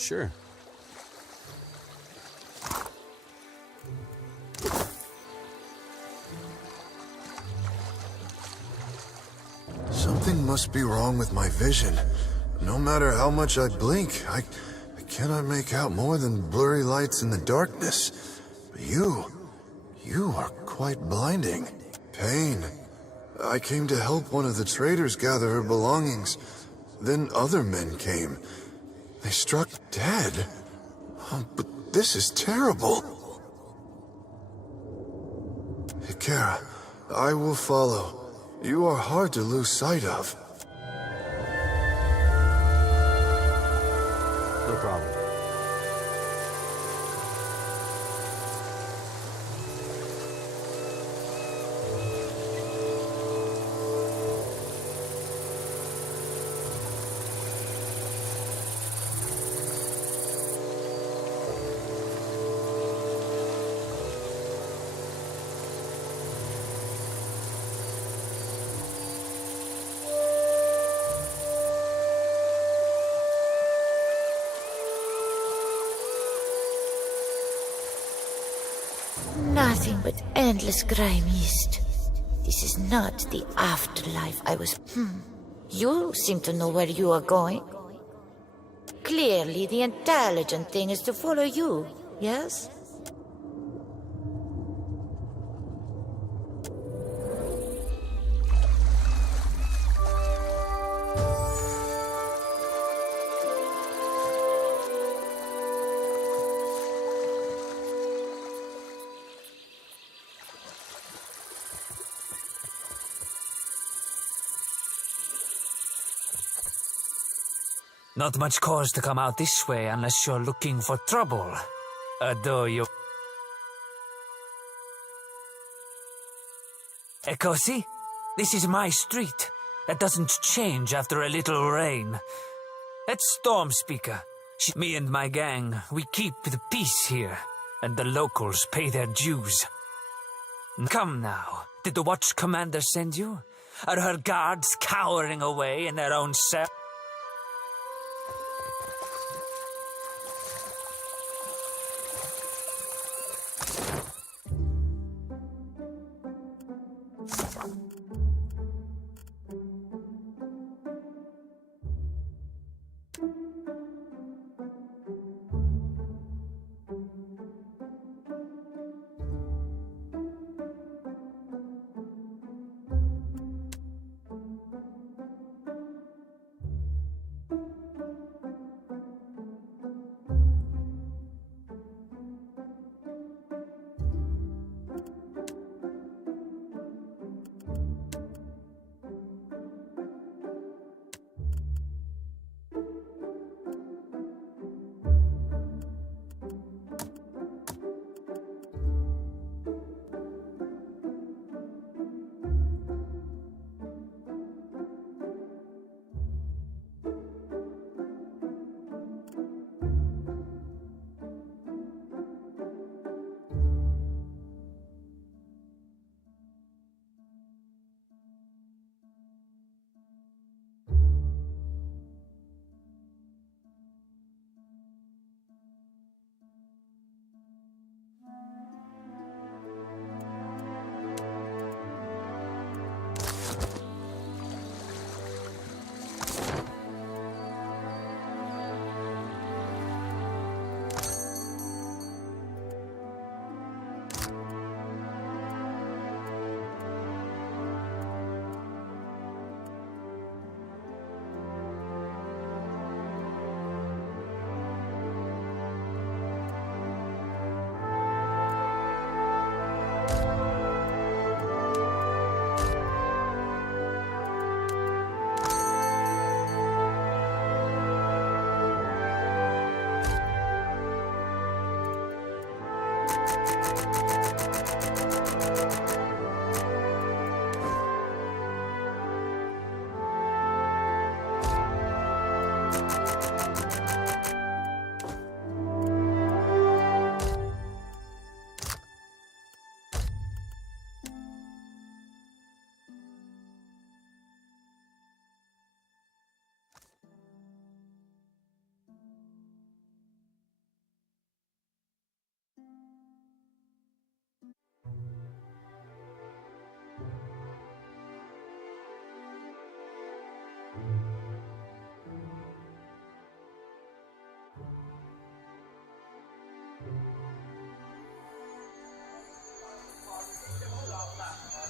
Sure. Something must be wrong with my vision. No matter how much I blink, I cannot make out more than blurry lights in the darkness. But you are quite blinding. Pain. I came to help one of the traders gather her belongings. Then other men came. They struck dead. Oh, but this is terrible. Hikara, I will follow. You are hard to lose sight of. No problem. Nothing but endless grey mist. This is not the afterlife I was... You seem to know where you are going. Clearly, the intelligent thing is to follow you, yes? Not much cause to come out this way unless you're looking for trouble. Though you... Echo, see? This is my street. That doesn't change after a little rain. That's Stormspeaker. Me and my gang, we keep the peace here. And the locals pay their dues. Come now, did the Watch Commander send you? Are her guards cowering away in their own cell?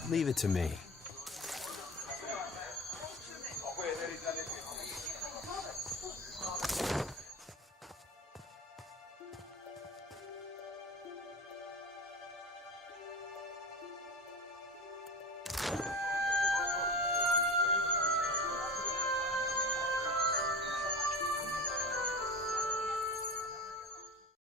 Leave it to me.